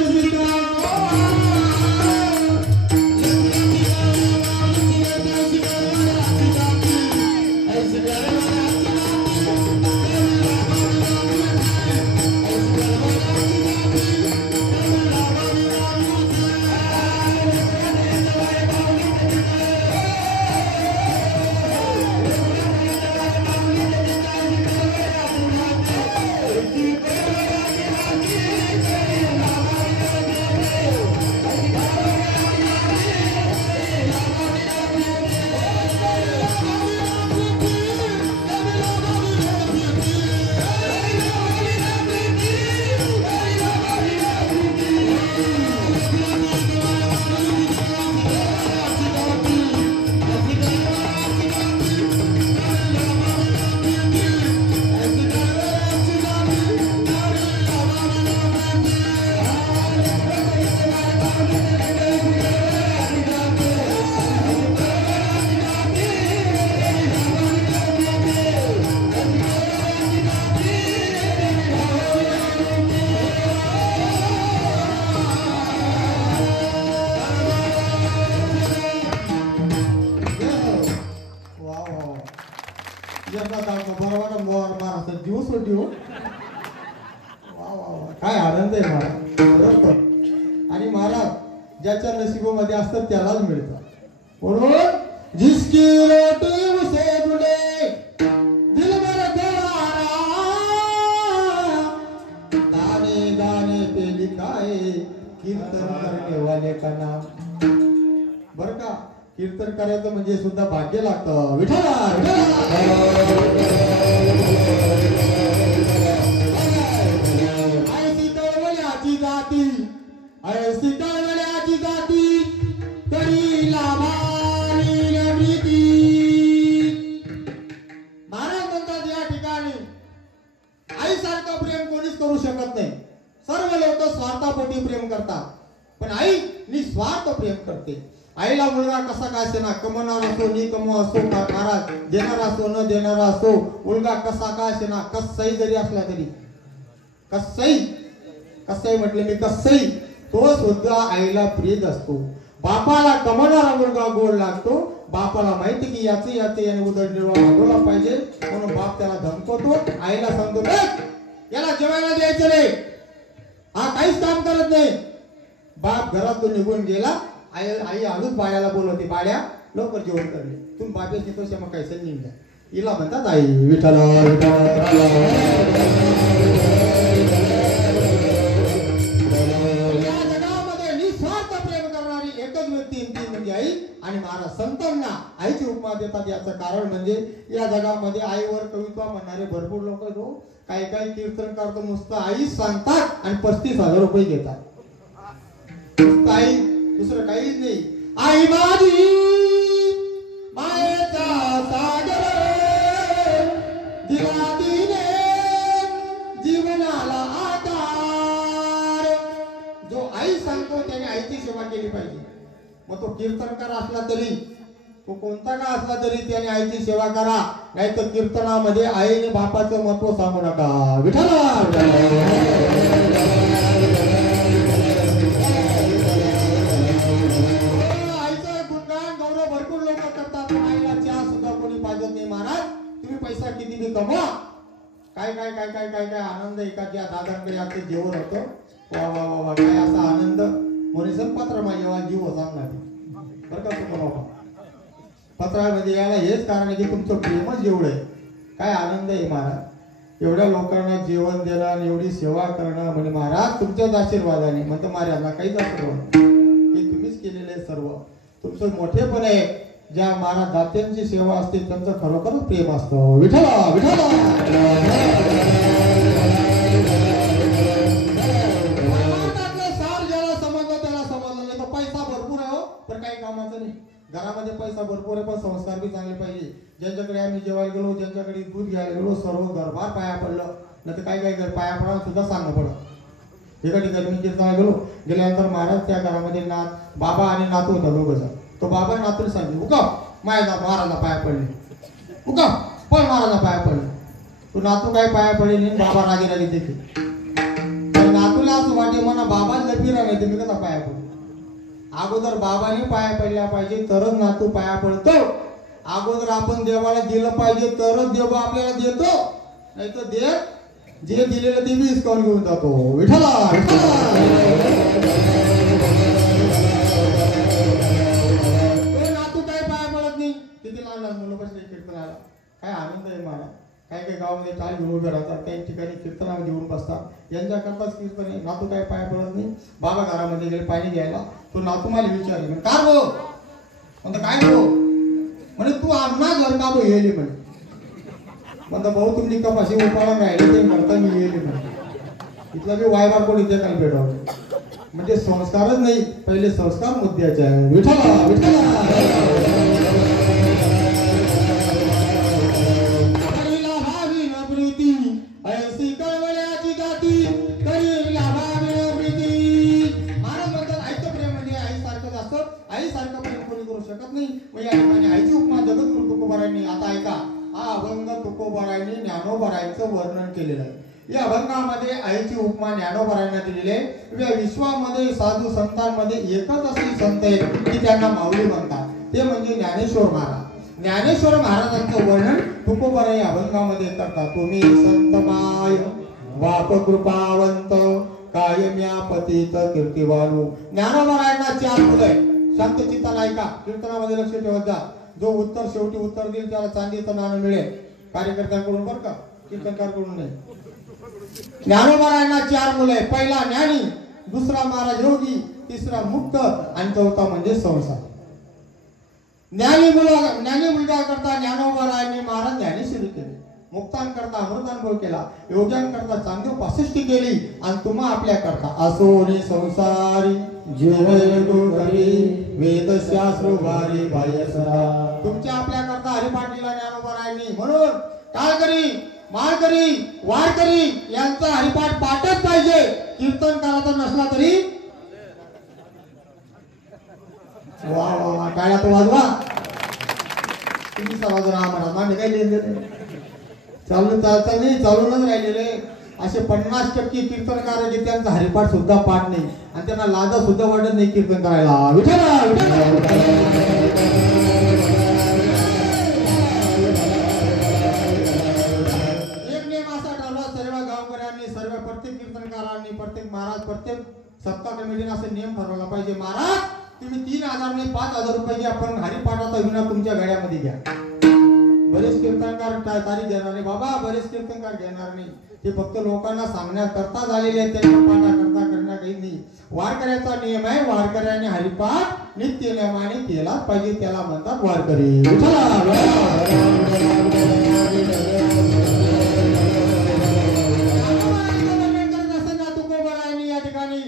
काय आनंद आहे महाराज बरोबर. आणि महाराज ज्याच्या नशिबामध्ये असतात त्यालाच मिळतात. म्हणून जिसकी रोटी उसे जुड़े दिल भर करारा, गाने गाने पे लिखा है कीर्तन करने वाले का नाम. बर का, कीर्तन करायचं म्हणजे सुद्धा भाग्य लागतं. विठ्ठला ऐसी कळवळ्याची जाती तरी लाभाली प्रीती. महाराज म्हणतात या ठिकाणी आईसारखं प्रेम कोणीच करू शकत नाही. सर्व लोक स्वार्थापोटी प्रेम करतात, पण आई निस्वार्थ प्रेम करते. आईला मुलगा कसा का असेना, कमवणार असो नि कमव असो, महाराज देणारा असो न देणारा असो, मुलगा कसा का असेना, कसाही जरी असला तरी, कसाही म्हटले मी कसाही, तो सुद्धा आईला प्रिय असतो. बापाला कमवणारा मुलगा गोड लागतो. बापाला माहिती की याचे याने उदरनिर्वाह भागवला पाहिजे, म्हणून बाप त्याला धमकवतो. आईला सांगतो याला जेवायला द्यायचं नाही, हा काहीच काम करत नाही. बाप घरातून निघून गेला, आई आजूच बाळ्याला बोलवते, बाळ्या लवकर जेवण करले, तुम्ही बाप्याची तो मग काही संधी द्या. हिला म्हणतात आई. विठ्ठल आई. आणि महाराज संतांना आईची उपमा देतात. याचं कारण म्हणजे या जगामध्ये आईवर कविता म्हणणारे भरपूर लोक आहेत. काही काही कीर्तन करतो नुसतं आई सांगतात आणि 35,000 रुपये घेतात. नुसतं आई, दुसरं काहीच नाही. आई माझी मायेचा सागर दिला तिने जीवनाला आधार. जो आई सांगतो त्याने आईची सेवा केली पाहिजे. मग तो कीर्तनकार असला तरी, तो कोणता का असला तरी त्याने आईची सेवा करा. नाही तर कीर्तनामध्ये आईने बापाचं महत्व सांगू नका. विठ्ठला आईचं गुणगान गौरव भरपूर लोक करतात. आईला चहा सुद्धा कोणी पाजत नाही. महाराज तुम्ही पैसा किती बी कमवा, काय काय काय काय काय काय आनंद एखाद्या दादांकडे आता जेवण होतं. वा वा वा वा, काय असा आनंद. मोरेसन पत्र माझ्या जीव सांगला बरं का तुम्हाला. पत्रामध्ये यायला हेच कारण आहे की तुमचं प्रेमच जेवढं आहे. काय आनंद आहे महाराज, एवढ्या लोकांना जेवण देणं आणि एवढी सेवा करणं. म्हणजे महाराज तुमच्याच आशीर्वादाने म्हणतो, महाराजला काहीच आशीर्वाद हे तुम्हीच केलेले आहे. सर्व तुमचं मोठेपण आहे. ज्या महाराज दात्यांची सेवा असते त्यांचं खरोखरच प्रेम असतं. विठ्ठला विठ्ठला तर काही कामाचं नाही. घरामध्ये पैसा भरपूर आहे पण संस्कार बी चांगले पाहिजे. ज्यांच्याकडे आम्ही जेवायला गेलो, ज्यांच्याकडे दूध घ्यायला गेलो, सर्व घरभार पाया पडलं. नाही तर काय घर पाया पडायला सुद्धा सांगणं पडलं. एका ठिकाणी मी कीर्तनाला गेल्यानंतर महाराज त्या घरामध्ये बाबा आणि नातू होता दोघंचा. तो बाबा नातूला सांगितलं, उका महाराजा पाया पडले, उका पण महाराजा पाया पडले. तो नातू काय पाया पडले नाही, बाबा रागे रागे देखील. तर नातूला असं वाटे म्हणा बाबा लपीरा नाही तर मी कसा पाया पडलो. अगोदर बाबाने पाया पडल्या पाहिजे तरच नातू पाया पडतो. अगोदर आपण देवाला दिलं पाहिजे तरच देव आपल्याला देतो. नाही तर देव जे दिलेलं ते वीस करून घेऊन जातो. विठ्ठला नातू काय पाया पडत नाही. तिथे लहान लहान मुलं बसले कीर्तनाला. काय आनंद आहे मला. काही काही गावामध्ये टाळ घेऊन उभे राहतात, काही ठिकाणी कीर्तनामध्ये येऊन बसतात. यांच्याकरताच कीर्तन आहे. नातू काय पाया पडत नाही. बाबा घरामध्ये गेले पाणी घ्यायला. तो नातू मला विचारले काय भाऊ म्हणतो काय भाऊ म्हणे तू आम्हा घर का भाऊ येले म्हणे. म्हणतो भाऊ तुमची कपाशी उपाडा राहिले ते म्हणता मी येले म्हणे. इथला बी वायबार कोण इथे काय भेटावं. म्हणजे संस्कारच नाही, पहिले संस्कार मुद्द्याचे आहे. विठ्ठला विठ्ठला ऐसी कळवळ्याची गाती तरी लाभावी प्रीती. महाराज म्हणतात आईचं प्रेम म्हणजे आईसारखंच असतं. आईसारखं प्रेम कोणी करू शकत नाही. मग या ठिकाणी आईची उपमा जगद्गुरु तुकोबारायांनी आता ऐका हा अभंग तुकोबारायांनी ज्ञानोबारायांचं वर्णन केलेलं आहे. या अभंगामध्ये आईची उपमा ज्ञानोबारायांना दिलेली आहे. या विश्वामध्ये साधू संतांमध्ये एकच असे संत आहेत की त्यांना माऊली म्हणतात, ते म्हणजे ज्ञानेश्वर महाराज. ज्ञानेश्वर महाराजांचं वर्णन तुकोबाराय अभंगामध्ये करतात. तुम्ही संतमाय वाप कृपावंत कायम्या पतित कीर्तिवानू. ज्ञानोबारायांना 4 मुलं आहेत. शांत चित्ताने ऐका, कीर्तनामध्ये लक्ष ठेवत जा. जो उत्तर शेवटी उत्तर देईल त्याला चांदीचं नाणं मिळेल. कार्यकर्त्यांकडून बरं का, कीर्तनकारकडून नाही. ज्ञानोबारायांना 4 मुलं आहेत. पहिला ज्ञानी, दुसरा महाराज योगी, तिसरा मुक्त आणि चौथा म्हणजे संसार. ज्ञानी मुलगा करता ज्ञानोबारायांनी महाराज ज्ञानेश्वरी केली. मुक्तांकरता अमृतानुभव केला. योग्यांकरता चांगदेव 65 केली. आणि तुम्हा आपल्या करता असोनी संसारी जीवे गोगरी वेदशास्त्र वारी बायसरा. तुमच्या आपल्या करता हरिपाठ दिला ज्ञानोबारायांनी. म्हणून टाळकरी माळकरी वारकरी यांचा हरिपाठ पाठच पाहिजे. कीर्तन करायचा नसला तरी वा वा वा टाळ्या तो वाजवा. तुम्ही समाज आम्हाला मांड काय लिहिलेले चालून चालता नाही, चालूनच राहिलेले. असे 50% कीर्तनकार आहेत त्यांचा हरिपाठ सुद्धा पाठ नाही आणि त्यांना लाजा सुद्धा वाटत नाही कीर्तन करायला. विठ्ठला एक नियम असा ठरवा सर्व गावकऱ्यांनी, सर्व प्रत्येक कीर्तनकारांनी, प्रत्येक महाराज, प्रत्येक सत्ता कमिटीने असे नियम ठरवला पाहिजे. महाराज तुम्ही 3,000 नाही 5,000 रुपये घ्या पण हरिपाठाचा विना तुमच्या गाड्यामध्ये घ्या. बरेच कीर्तनकार तारीख घेणार नाही बाबा, बरेच कीर्तनकार घेणार नाही. ते फक्त लोकांना सांगण्याकरता झालेले आहेत, त्यांच्या पाठाकरता करण्या काही नाही. वारकऱ्याचा नियम आहे, वारकऱ्याने हरिपाठ नित्य नियमाने केलाच पाहिजे, त्याला म्हणतात वारकरी. या ठिकाणी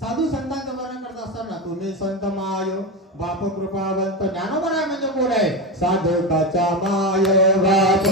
साधू संतांचं वर्णन करत असताना तुम्ही संत माय बाप कृपावंत. ज्ञानोबा म्हणजे कोण आहे? साधकाचा माय बाप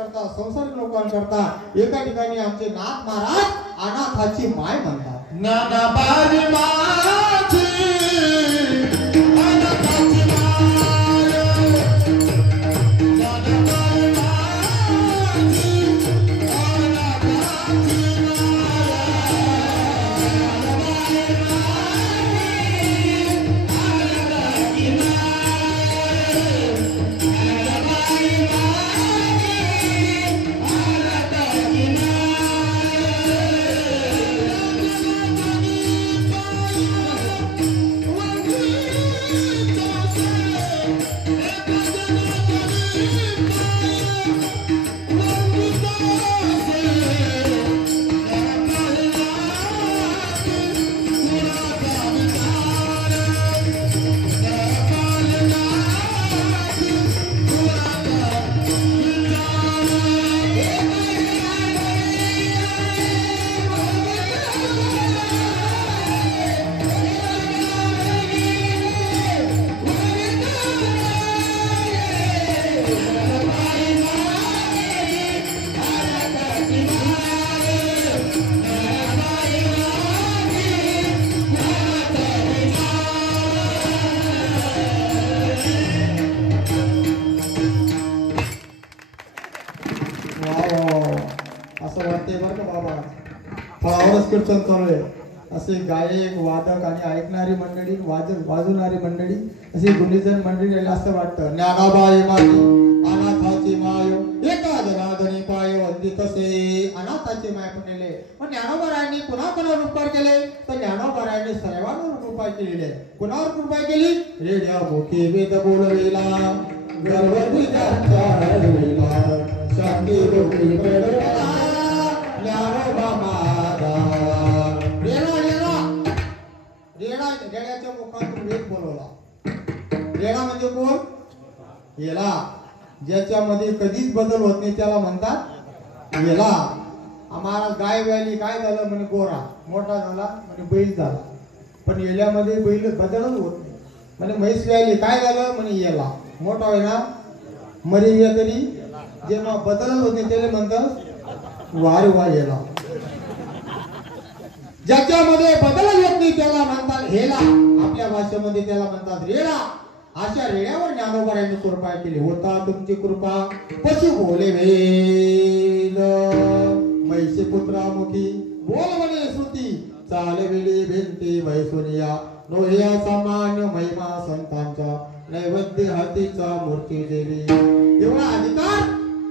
लोकांकरता संसारिक लोकांकरता एका ठिकाणी आमचे नाथ महाराज अनाथाची माय म्हणतात. ज्ञानाबाई माझी अनाथाची माय, ज्ञानाबाई माझी अनाथाची असं वाटतंय बरं का बाबा, फळावरच कीर्तन चालू आहे. असे गायक वादक आणि ऐकणारी मंडळी, वाजवणारी मंडळी, अशी गुणीजन मंडळी आहे असं वाटतं. ज्ञानाबाई माझी अनाथाची माय, एका जनार्दनी पाय वंदितसे. अनाथाची माय म्हणलेले पण ज्ञानोबारायांनी पुन्हा कोणावर उपकार केले तर ज्ञानोबारायांनी सर्वांवर कृपा केलेली आहे. कुणावर कृपा केली? रेड्या मुखी वेद बोलवेला, गर्भवती त्यांच्या हरविला, शांती रूपी पेडला ज्ञानोबा माझा. रेड्याच्या मुखातून वेद बोलवला. रेडा म्हणजे कोण? येला. ज्याच्यामध्ये कधीच बदल होत नाही त्याला म्हणतात येला. आम्हाला गाय व्याली काय झालं म्हणे गोरा, मोठा झाला म्हणजे बैल झाला. पण येल्यामध्ये बैल बदलच होत नाही. म्हणजे म्हैस व्याली काय झालं म्हणे येला, मोठा होईना मरी गेला तरी जेव्हा बदलच होत नाही त्याला म्हणतात वार वा येला. ज्याच्यामध्ये बदलच होत नाही त्याला म्हणतात हेला, आपल्या भाषेमध्ये त्याला म्हणतात रेडा. अशा रेड्यावर ज्ञानोबारायांनी कृपा केली. होता तुमची कृपा पशु बोले वेद, मैसे पुत्रामुखी बोल म्हणे श्रुती, चालविली भिंती वैसुनिया, नोह्या सामान्य महिमा संतांचा, नैवेद्य हातीचा मूर्ती देवी. एवढा अधिकार,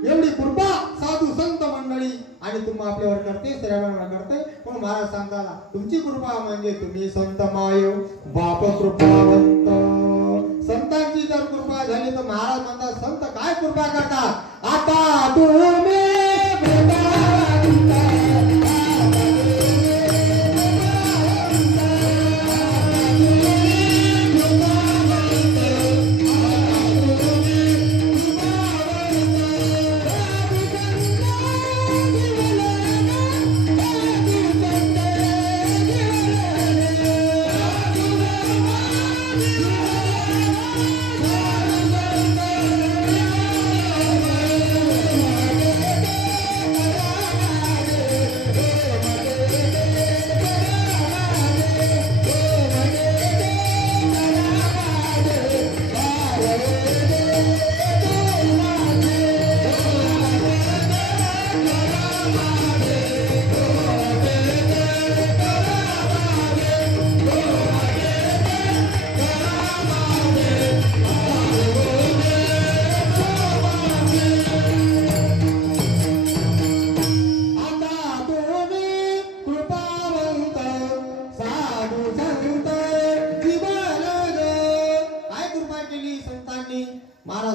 एवढी कृपा साधू संत मंडळी आणि तुम्ही आपल्यावर करते, श्रवण करते. पण महाराज सांगताना तुमची कृपा म्हणजे तुम्ही संत माय बाप कृपावंत. संतांची जर कृपा झाली तर महाराज म्हणतात संत काय कृपा करतात? आता तुम्ही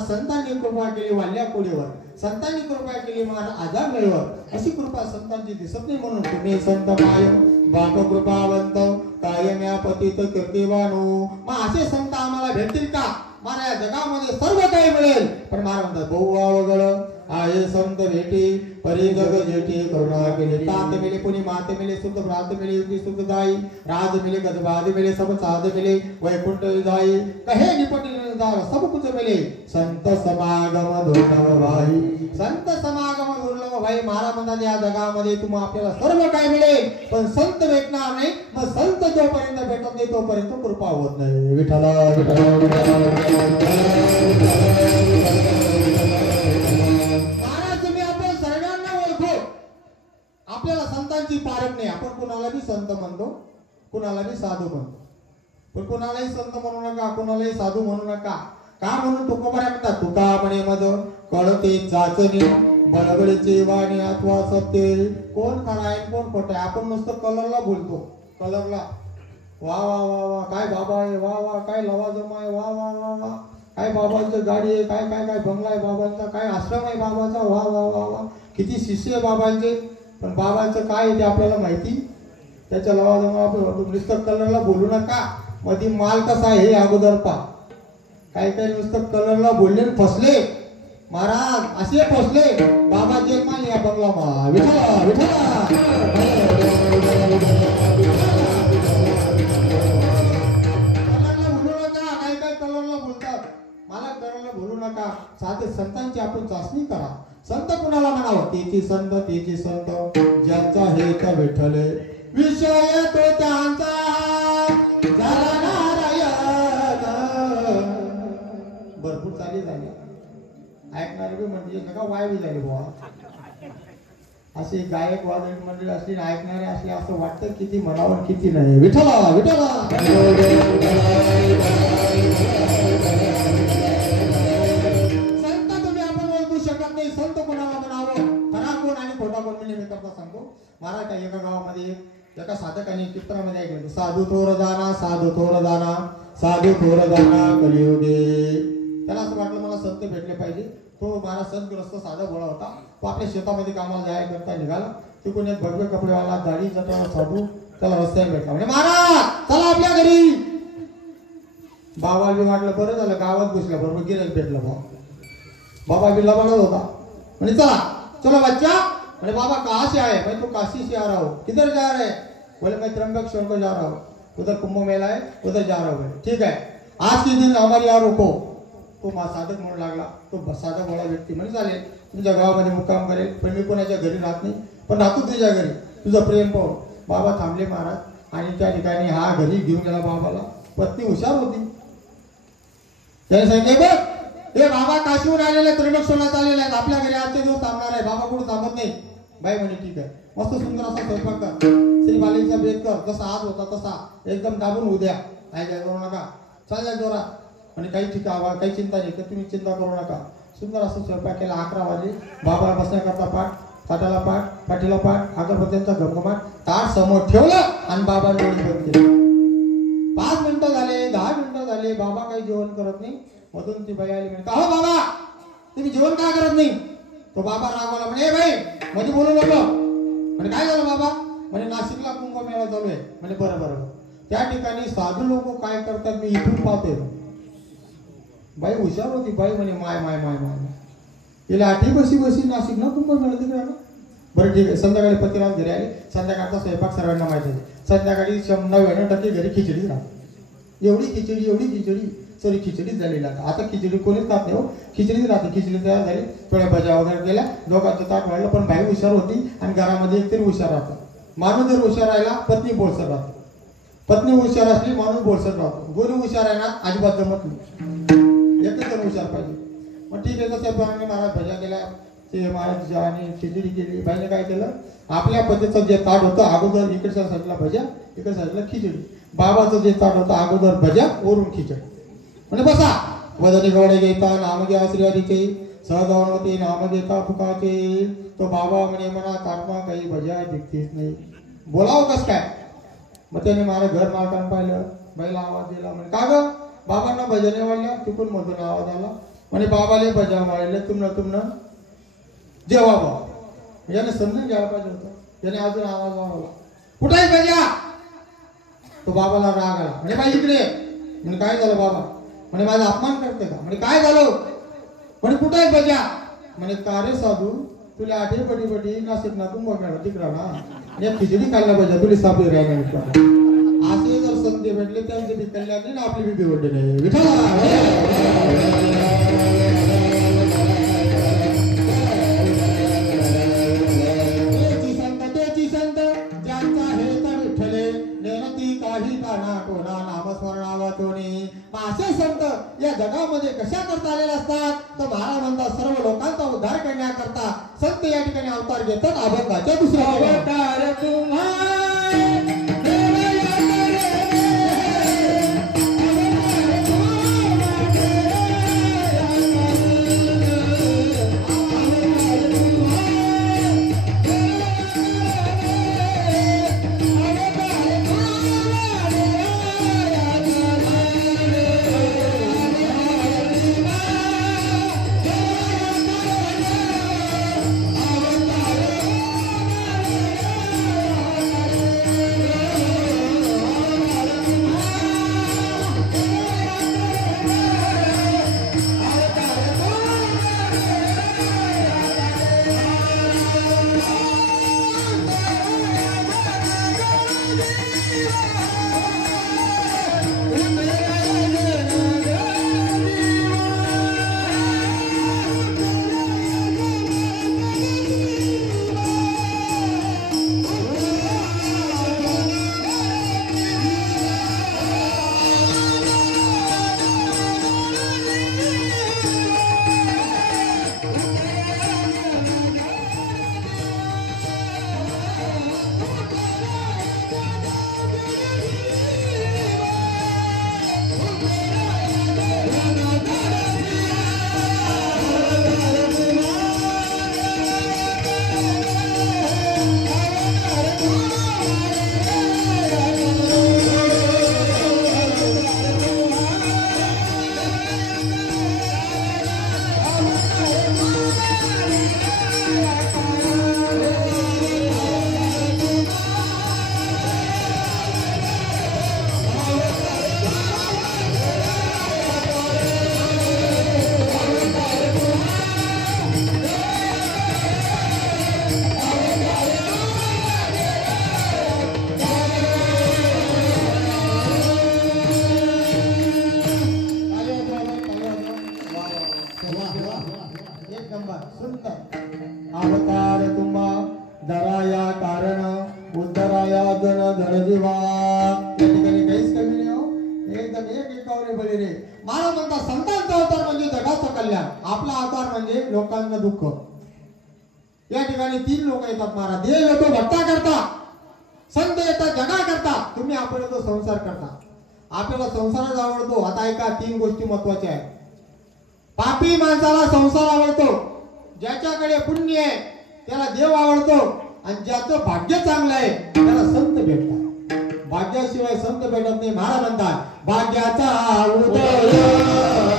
संतांनी कृपा केली वाल्या कोडीवर, संतांनी कृपा केली महाराज आजार वेळेवर. अशी कृपा संतांची दिसत नाही म्हणून तुम्ही संत माय बाप कृपावंत, कायम्या पतित कीर्तिवानो. मग असे संत आम्हाला भेटतील का? महाराज जगामध्ये सर्व काही मिळेल पण महाराज म्हणतात बहु अवघड आहे संत भेटी परी जग जेठी करुणा केली तात मिले पुनि मात मिले शुद्ध भ्रात मिले युक्ति शुद्ध दाई राज मिले गजबाद मिले सब साध मिले वैकुंठ जाई कहे निपट निरंकार सब कुछ मिले संत समागम दुर्लभ भाई संत समागम दुर्लभ भाई महाराज म्हणतात या जगामध्ये तुम्हाला आपल्याला सर्व काय मिळेल पण संत भेटणार नाही मग संत जोपर्यंत भेटत नाही तोपर्यंत कृपा होत नाही विठ्ठल महाराज तुम्ही आपण सर्वांना ओळखो आपल्याला संतांची पारख नाही आपण कुणाला बी संत म्हणतो कुणाला बी साधू म्हणतो पण कुणालाही संत म्हणू नका कुणालाही साधू म्हणू नका का म्हणून तुकोबाऱ्या म्हणतात तुका म्हणे मज कळते चाचणी बळबळीचे वाणी अथवा सत्य कोण खरा आहे कोण खोटं आहे आपण नुसतं कलरला बोलतो कलरला वा वा वा वा काय बाबा आहे वा वा काय लवाजम आहे वा वा वा वा काय बाबांचं गाडी आहे काय काय काय बंगला आहे बाबांचा काय आश्रम आहे बाबाचा वा वा वा वा किती शिष्य आहे बाबांचे पण बाबांचं काय आहे ते आपल्याला माहिती त्याच्या लवाजम आपण नुसतं कलरला बोलू नका मध्ये माल कसा आहे हे अगोदर पा काही काही नुसतं कलरला बोलले फसले महाराज असे फसले बाबा जेल या बंगला मा विठ्ठला विठ्ठला कलरला बोलू नका काही काही कलरला बोलतात मला कलरला बोलू नका साधे संतांची आपण चाचणी करा संत कुणाला म्हणावं तेची संत ज्यांचा हे तर विठ्ठले विषय तो त्यांचा झाला नारायण भरपूर चाली झाली ऐकणारे बी म्हणजे नका वाय बी झाले बुवा असे गायक वादक मंडळी असली ऐकणारे असले असं वाटतं किती म्हणावं किती नाही विठ्ठला विठ्ठला संत तुम्ही आपण ओळखू शकत नाही संत कोणाला म्हणावं खरा कोण आणि खोटा कोण मी करता सांगतो महाराज काय एका गावामध्ये एका साधकाने चित्रामध्ये ऐकलं साधू थोर जाना कलियुगे त्याला असं वाटलं मला संत भेटले पाहिजे तो महाराज संतग्रस्त साधा बोळा होता तो आपल्या शेतामध्ये कामाला जाय करता निघाला तिकडून एक भगवे कपडेवाला दाढी जटा साधू त्याला रस्त्याने भेटला म्हणजे महाराज चला आपल्या घरी बाबा बी वाटलं बरं झालं गावात घुसल्या बरोबर गिराईक भेटलं बाबा बी लबाडत होता म्हणजे चला चलो बच्चा अरे बाबा कहाँ से आए मैं तो काशी से आ रहा हूँ किधर जा रहे हैं बोले मैं त्र्यंबकेश्वर को जा रहा हूँ उधर कुंभ मेला है उधर जा रहा हूँ ठीक है आज के दिन हमारे यहाँ रुको तो साधक म्हणू लागला तो साधा बोळा व्यक्ती म्हणजे चालेल तुमच्या गावामध्ये मुक्काम करेल पण मी कोणाच्या घरी राहत नाही पण राहतो तुझ्या घरी तुझं प्रेम पाहून बाबा थांबले महाराज आणि त्या ठिकाणी हा घरी घेऊन गेला बाबाला पत्नी हुशार होती त्याने सांगितले बघ हे बाबा काशीहून आलेले त्र्यंबकेश्वरात आलेले आहेत आपल्या घरी आजचे दिवस थांबणार आहे बाबा कुठे थांबत नाही बाई म्हणे ठीक आहे मस्त सुंदर असा स्वयंपाक कर श्री बालीचा बेत कर जसा आज होता तसा एकदम दाबून उद्या काय काय करू नका चालल्या जोरात आणि काही ठिकाण काही चिंता नाही तर तुम्ही चिंता करू नका सुंदर असं स्वयंपाक केला 11 वाजले बाबाला बसण्याकरता पाठ ताटाला पाठ पाठीला पाठ अगरबत्त्यांचा घमघमाट ताट समोर ठेवलं आणि बाबा डोळे बंद केले 5 मिनिटं झाले 10 मिनिटं झाले बाबा काही जेवण करत नाही मधून ती बाई आली म्हणे का हो बाबा तुम्ही जेवण का करत नाही तो बाबा रागवला म्हणे भाई मध्ये बोलू नको म्हणे काय झालं बाबा म्हणे नाशिकला कुंभमेळा चालू आहे म्हणे बरं त्या ठिकाणी साधू लोक काय करतात मी इथून पाहते बाई हुशार होती बाई म्हणे माय तिला आठी बसी नाशिक ना कुंभमेळा तिकडे ना बरं ठीक आहे संध्याकाळी पतिराज घरी आले संध्याकाळचा स्वयंपाक सर्वांना माहिती आहे संध्याकाळी 99% घरी खिचडी राहते एवढी खिचडी सॉरी खिचडीच झालेली आता खिचडी कोणीच खात नाही हो खिचडीच राहते खिचडी तयार झाली थोड्या भज्या वगैरे केल्या दोघांचं ताट वाढलं पण बाई हुशार होती आणि घरामध्ये एकतरी हुशार राहतात माणूस जर हुशार राहिला पत्नी बोलसर राहते पत्नी हुशार असली माणूस बोलसर राहतो गोरी हुशार आहे ना अजिबात जमत नाही एकच जण हुशार पाहिजे मग ठीक आहे तसं प्रमाणे महाराज भज्या केल्या ते महाराज आणि खिचडी केली बाईने काय केलं आपल्या पद्धतीचं जे ताट होतं अगोदर इकडच्या साईडला भज्या इकडच्या साईडला खिचडी बाबाचं जे ताट होतं अगोदर भज्या वरून खिचडी म्हणजे बसा वदनी गवडे घेता नाम घ्या श्रीहरीचे सहजावनवती नाम घेता फुकाचे तो बाबा म्हणे म्हणा ताटमा काही भज्या दिसतीच नाही बोलावं कस काय मग त्याने मला घर मालकानं पाहिलं बाईला आवाज दिला म्हणे का ग बाबांना भजने वाढल्या तिकून मधून आवाज आला म्हणे बाबाले भजा वाढले तुमनं जेव्हा बाबा याने समजून घ्यायला पाहिजे होतं त्याने अजून आवाज वाढवला कुठेही भजा तो बाबाला राग आला म्हणजे बाई इकडे म्हणजे काय झालं बाबा म्हणे माझा अपमान करते का म्हणजे काय झालं म्हणे कुठे भजा म्हणे का रे साधू तुला आठे बडी बडी नाशिक ना तू बघा तिकडा ना या खिचडी खायला पाहिजे तुला सापी राहायला असे जर संधी भेटले त्यांचे बी कल्याण नाही ना आपली बी बिघडले नाही त्याची संत ज्यांचा हे तर विठ्ठले नेनती काही काना कोणा नामस्मरणावाचोनी असे संत या जगामध्ये कशा करता आलेले असतात तर महाराज म्हणतात सर्व लोकांचा उद्धार करण्याकरता संत या ठिकाणी अवतार घेतात अभंगाच्या दुसऱ्या अवतार तुम्हा अवतार तुम्हा दराया कारण उद्धराया जन धनजीवा या ठिकाणी काहीच कमी नाही हो एकदम एकावरे बळी रे मला म्हणता संतांचा अवतार म्हणजे जगाचं कल्याण आपला अवतार म्हणजे लोकांना दुःख या ठिकाणी 3 लोक येतात महाराज देव येतो भक्ता करता संत येतात जगा करता तुम्ही आपण येतो संसार करता आपल्याला संसारच आवडतो आता ऐका 3 गोष्टी महत्वाच्या आहेत पापी माणसाला संसार आवडतो ज्याच्याकडे पुण्य आहे त्याला देव आवडतो आणि ज्याचं भाग्य चांगलं आहे त्याला संत भेटतात भाग्याशिवाय संत भेटत नाही महाराज म्हणतात भाग्याचा उदय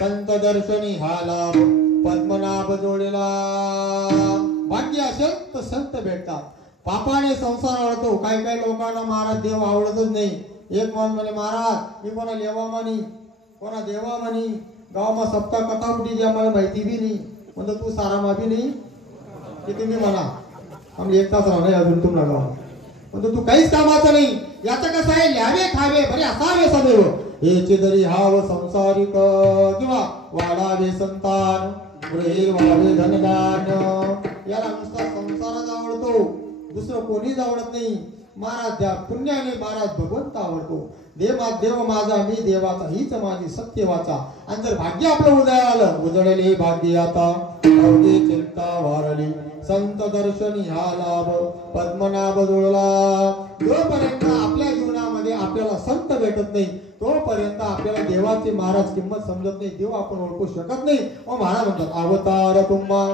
संत दर्शनी हा लाभ पद्मनाभ जोडला भाग्य असेल तर संत भेटतात पापाने संसार आवडतो काही काही लोकांना महाराज देव आवडतच नाही एक माणूस म्हणे महाराज मी कोणा लेवा म्हणी कोणा देवा म्हणी गावामा सप्ता कथा कुठे जी आम्हाला माहिती बी नाही म्हणतो तू सारा माबी नाही की तुम्ही म्हणा आम्ही एक तास राहणार अजून तुम्हाला गावात म्हणतो तू काहीच कामाचं नाही याचं कसं आहे ल्यावे खावे बरे असावे सदैव हेचे जरी हाव संसारिक किंवा वाढावे संतान गृहीर व्हावे धनदान. याला नुसता संसारच आवडतो, दुसरं कोणीच आवडत नाही. महाराज त्या पुण्याने महाराज भगवंत आवडतो. देव माझा मी देवाचा, हीच माझी सत्य वाचा. आणि जर भाग्य आपलं उदय आलं, उजळले भाग्य आता अवघे चिंता वारली. संत दर्शनी हा लाभ पद्मनाभ जुळला. जोपर्यंत आपल्या जीवनामध्ये आपल्याला संत भेटत नाही, तोपर्यंत आपल्याला देवाची महाराज किंमत समजत नाही, देव आपण ओळखू शकत नाही. मग महाराज म्हणतात अवतार तुम्हा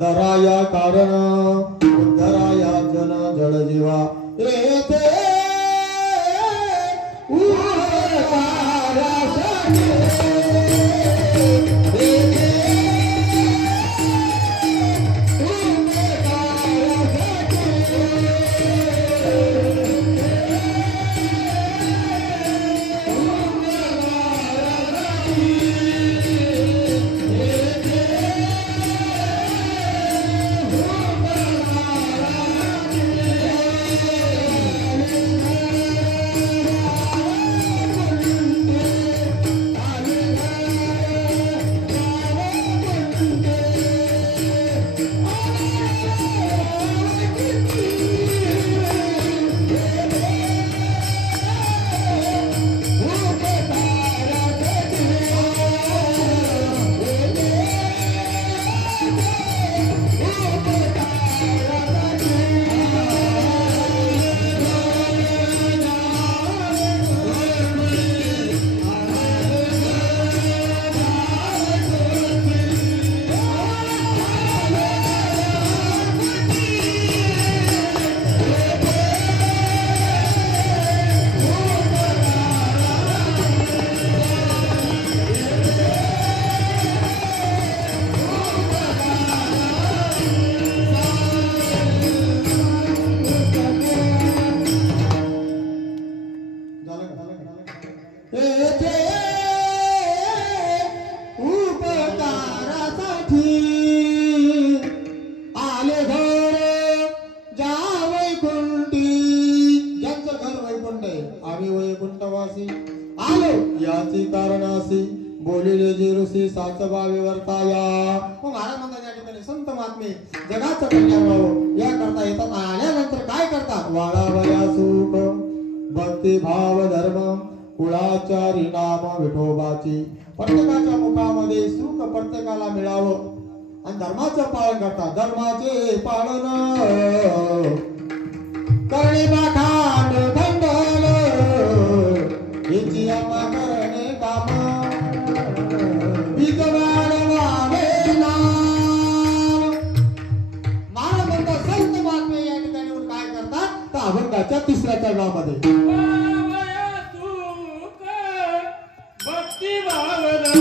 दराया कारण उद्धराया जन जळ जीवा. येथे याची कारणासी बोलिले जे ऋषी साचबावे वर्ताया. मग महाराज म्हणतात या ठिकाणी संत महात्मे जगाचं कल्याण व्हावं याकरता येतात. आल्यानंतर काय करतात? वाळावया सुख भक्ती भाव धर्म कुळाचारी नाम विठोबाची. प्रत्येकाच्या मुखामध्ये सुख प्रत्येकाला मिळावं आणि धर्माचं पालन करतात. धर्माचे पालन करणे पाखांड खंडन हिची आम्हा करणे काम विजवाड वावे नाम. महाराज म्हणतात संत महात्मे या ठिकाणी येऊन काय करतात तर अभंगाच्या तिसऱ्या चरणामध्ये भक्ती भावना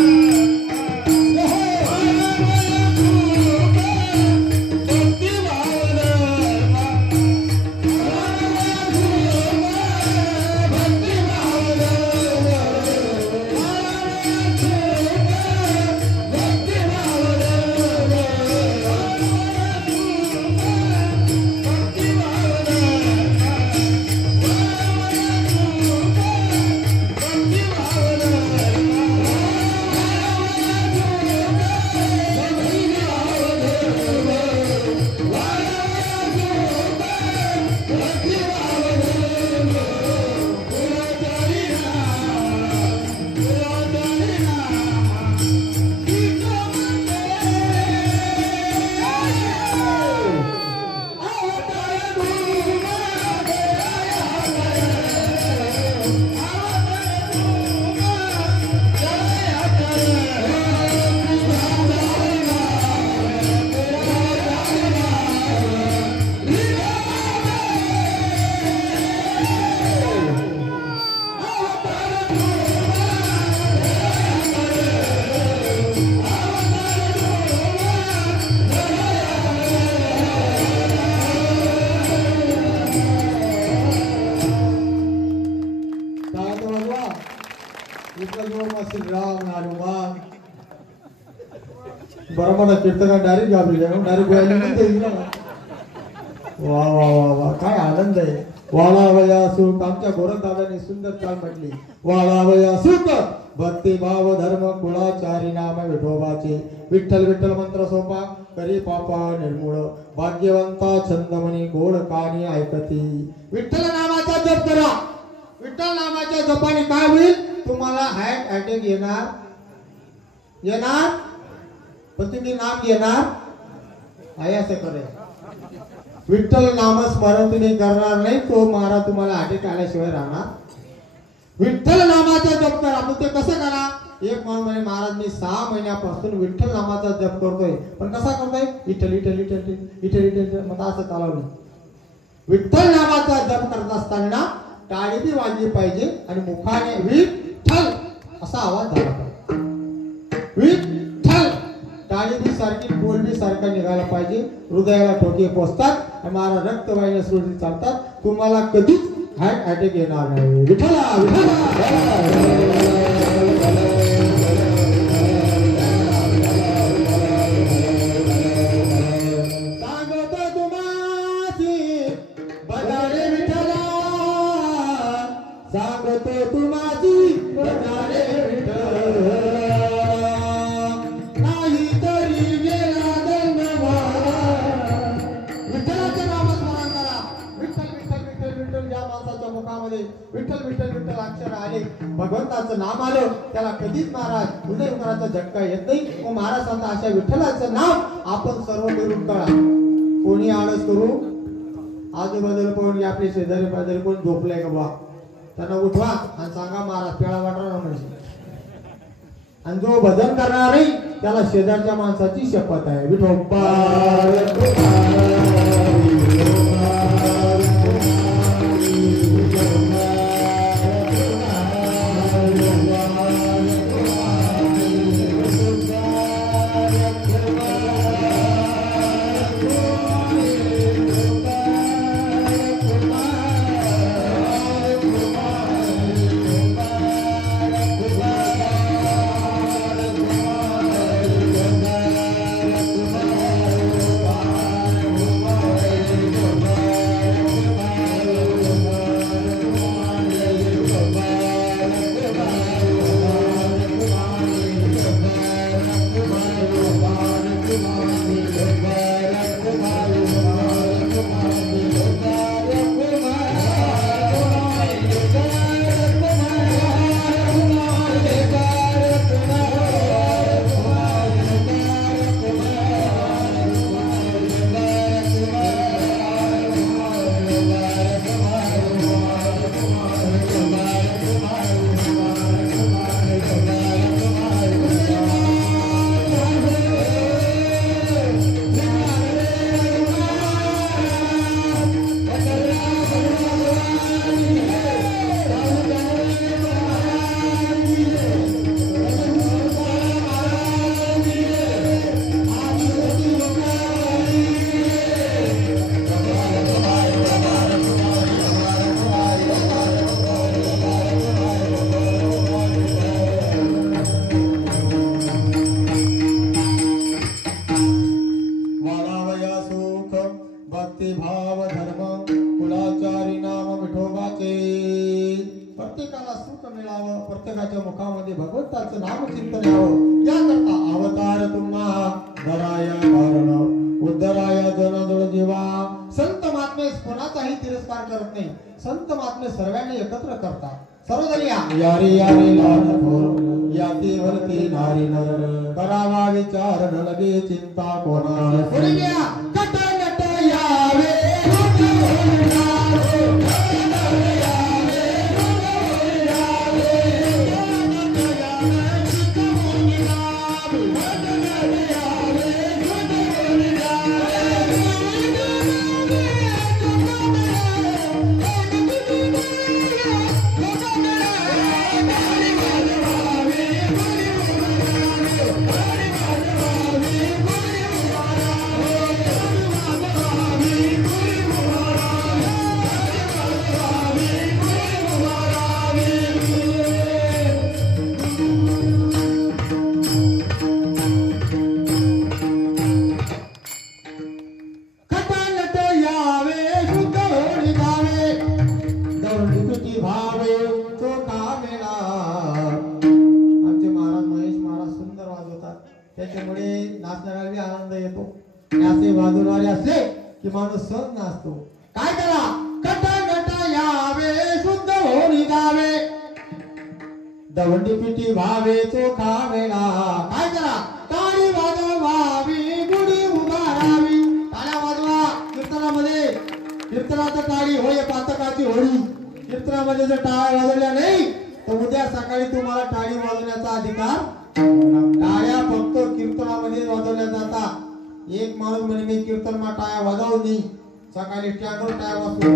बरोबर कीर्तका डायरेक्ट घाबरले डायरेक्ट गोळ्या. वा वा वा वा काय आनंद आहे. वाळावया सुख आमच्या गोरखदादांनी सुंदर चाल म्हटली. वाळावया सुख भक्ती भाव धर्म कुळाचारी नाम विठोबाचे विठ्ठल विठ्ठल मंत्र सोपा करी पापा निर्मूळ भाग्यवंता छंदमणी गोड कानी ऐकती विठ्ठल नामाचा जप करा विठ्ठल नामाच्या जपाने काय होईल तुम्हाला हार्ट अटॅक येणार पण तुम्ही नाम घेणार आहे असं करे विठ्ठल नामस्मरण तुम्ही करणार नाही तो महाराज तुम्हाला अटॅक आल्याशिवाय राहणार विठ्ठल नामाचा जप करा पण ते कसं करा एक माणूस म्हणे महाराज मी 6 महिन्यापासून विठ्ठल नामाचा जप करतोय पण कसा करतोय विठ्ठल विठ्ठल विठ्ठल विठ्ठल विठ्ठल मग असं चालवलं विठ्ठल नामाचा जप करत असताना टाळी बी वाजली पाहिजे आणि मुखाने विठ्ठल असा आवाज झाला पाहिजे विठ्ठल टाळी बी सारखी बोल बी सारखा निघाला पाहिजे हृदयाला ठोके पोचतात आणि महाराज रक्तवाहिन्या सुरळीत चालतात तुम्हाला कधीच हार्ट अटॅक येणार नाही विठ्ठला सांगतो तुम्हाची बजारे विठ्ठल नाही तरी गेला धन्यवाद विठ्ठलाचे नामस्मरण करा विठ्ठल विठ्ठल विठ्ठल विठ्ठल या माणसाच्या मुखामध्ये विठ्ठल विठ्ठल विठ्ठल अक्षर आले भगवंताचं नाम आलं त्याला कधीच महाराज हृदयविकाराचा झटका येत नाही व महाराज सांगता अशा विठ्ठलाचं नाव आपण सर्व मिळून कळा कोणी आळस करू आजूबाजूला कोण आपले शेजारी पाजारी कोण झोपलंय का बा त्यांना उठवा आणि सांगा महाराज पेळा वाटणार म्हणजे आणि जो भजन करणार नाही त्याला शेजारच्या माणसाची शपथ आहे विठोबा प्रत्येकाच्या मुखामध्ये भगवंताचं नाम चिंतन यावं याकरता अवतार तुम्हा धराया कारण उद्धराया जनजळ जीवा संत महात्मे कोणाचाही तिरस्कार करत नाही संत महात्मे सर्वांनी एकत्र करतात सर्वजण यारी यारी लाल याती वरती नारी नर करावा विचार न लगे चिंता कोणा कोणी घ्या कट नट यावे त्याच्यामुळे नाचणाऱ्याला बी आनंद येतो. आणि असे वाजवणारे असले की माणूस सहज नाचतो. काय करा कटा कटा यावे शुद्ध होरी गावे दवंडी पिठी भावे चोखा वेळा. काय करा टाळी वाजवावी गुढी उभारावी. टाळ्या वाजवा कीर्तनामध्ये. कीर्तनाचं टाळी होय पातकाची होळी. कीर्तनामध्ये जर टाळ्या वाजवल्या नाही तर उद्या सकाळी तुम्हाला टाळी वाजवण्याचा अधिकार. टाळ्या फक्त कीर्तनामध्ये वाजवल्या जातात. एक माणूस म्हणे मी कीर्तनमा टाळ्या वाजवू नाही. सकाळी स्टँडवर टाळ्या वाजवू.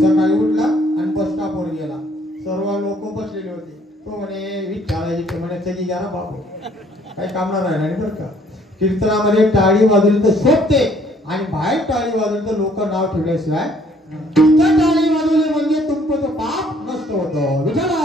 सकाळी उठला आणि बस स्टॉपवर गेला. सर्व लोक बसलेले होते. तो म्हणे विठ्ठल म्हणे सगळी घ्या बापू काही कामणार आहे नाही बरं का. कीर्तनामध्ये टाळी वाजवली तर शोभते आणि बाहेर टाळी वाजवली तर लोक नाव ठेवल्याशिवाय. टाळी वाजवली म्हणजे तुमचं पाप नष्ट होतं. विठ्ठला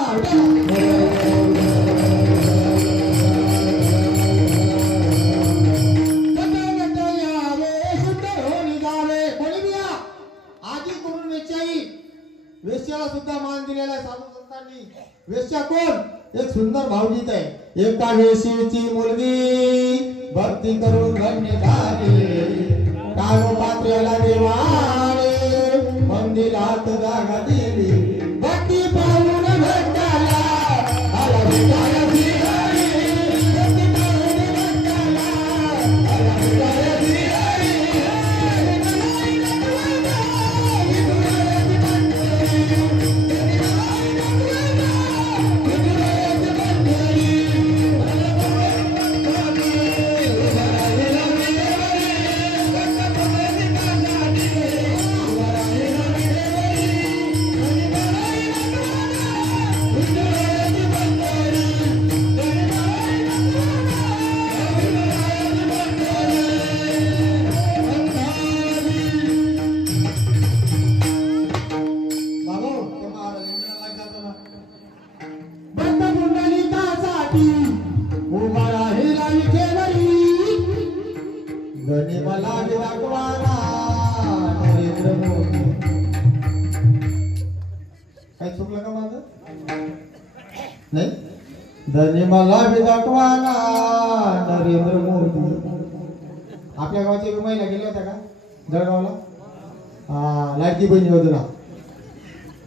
वेश्याला सुद्धा मान दिलेला आहे साधू संतांनी. वेश्या कोण? एक सुंदर भावगीत आहे. एका वेशीची मुलगी भक्ती करून धन्य झाली. कानो पात्र्याला देवाने मंदिरात जागा दिली. भक्ती पाहून भक्ताला आला विठाला श्रीहरी. भक्ती पाहून भक्ताला आला विठाला श्रीहरी. काय चुकलं का माझं? नाही. धनी मला बी दाखवाना नरेंद्र मोदी. आपल्या गावाच्या एक महिला गेल्या होत्या का जळगावला? हा लाडकी बहीण योजना.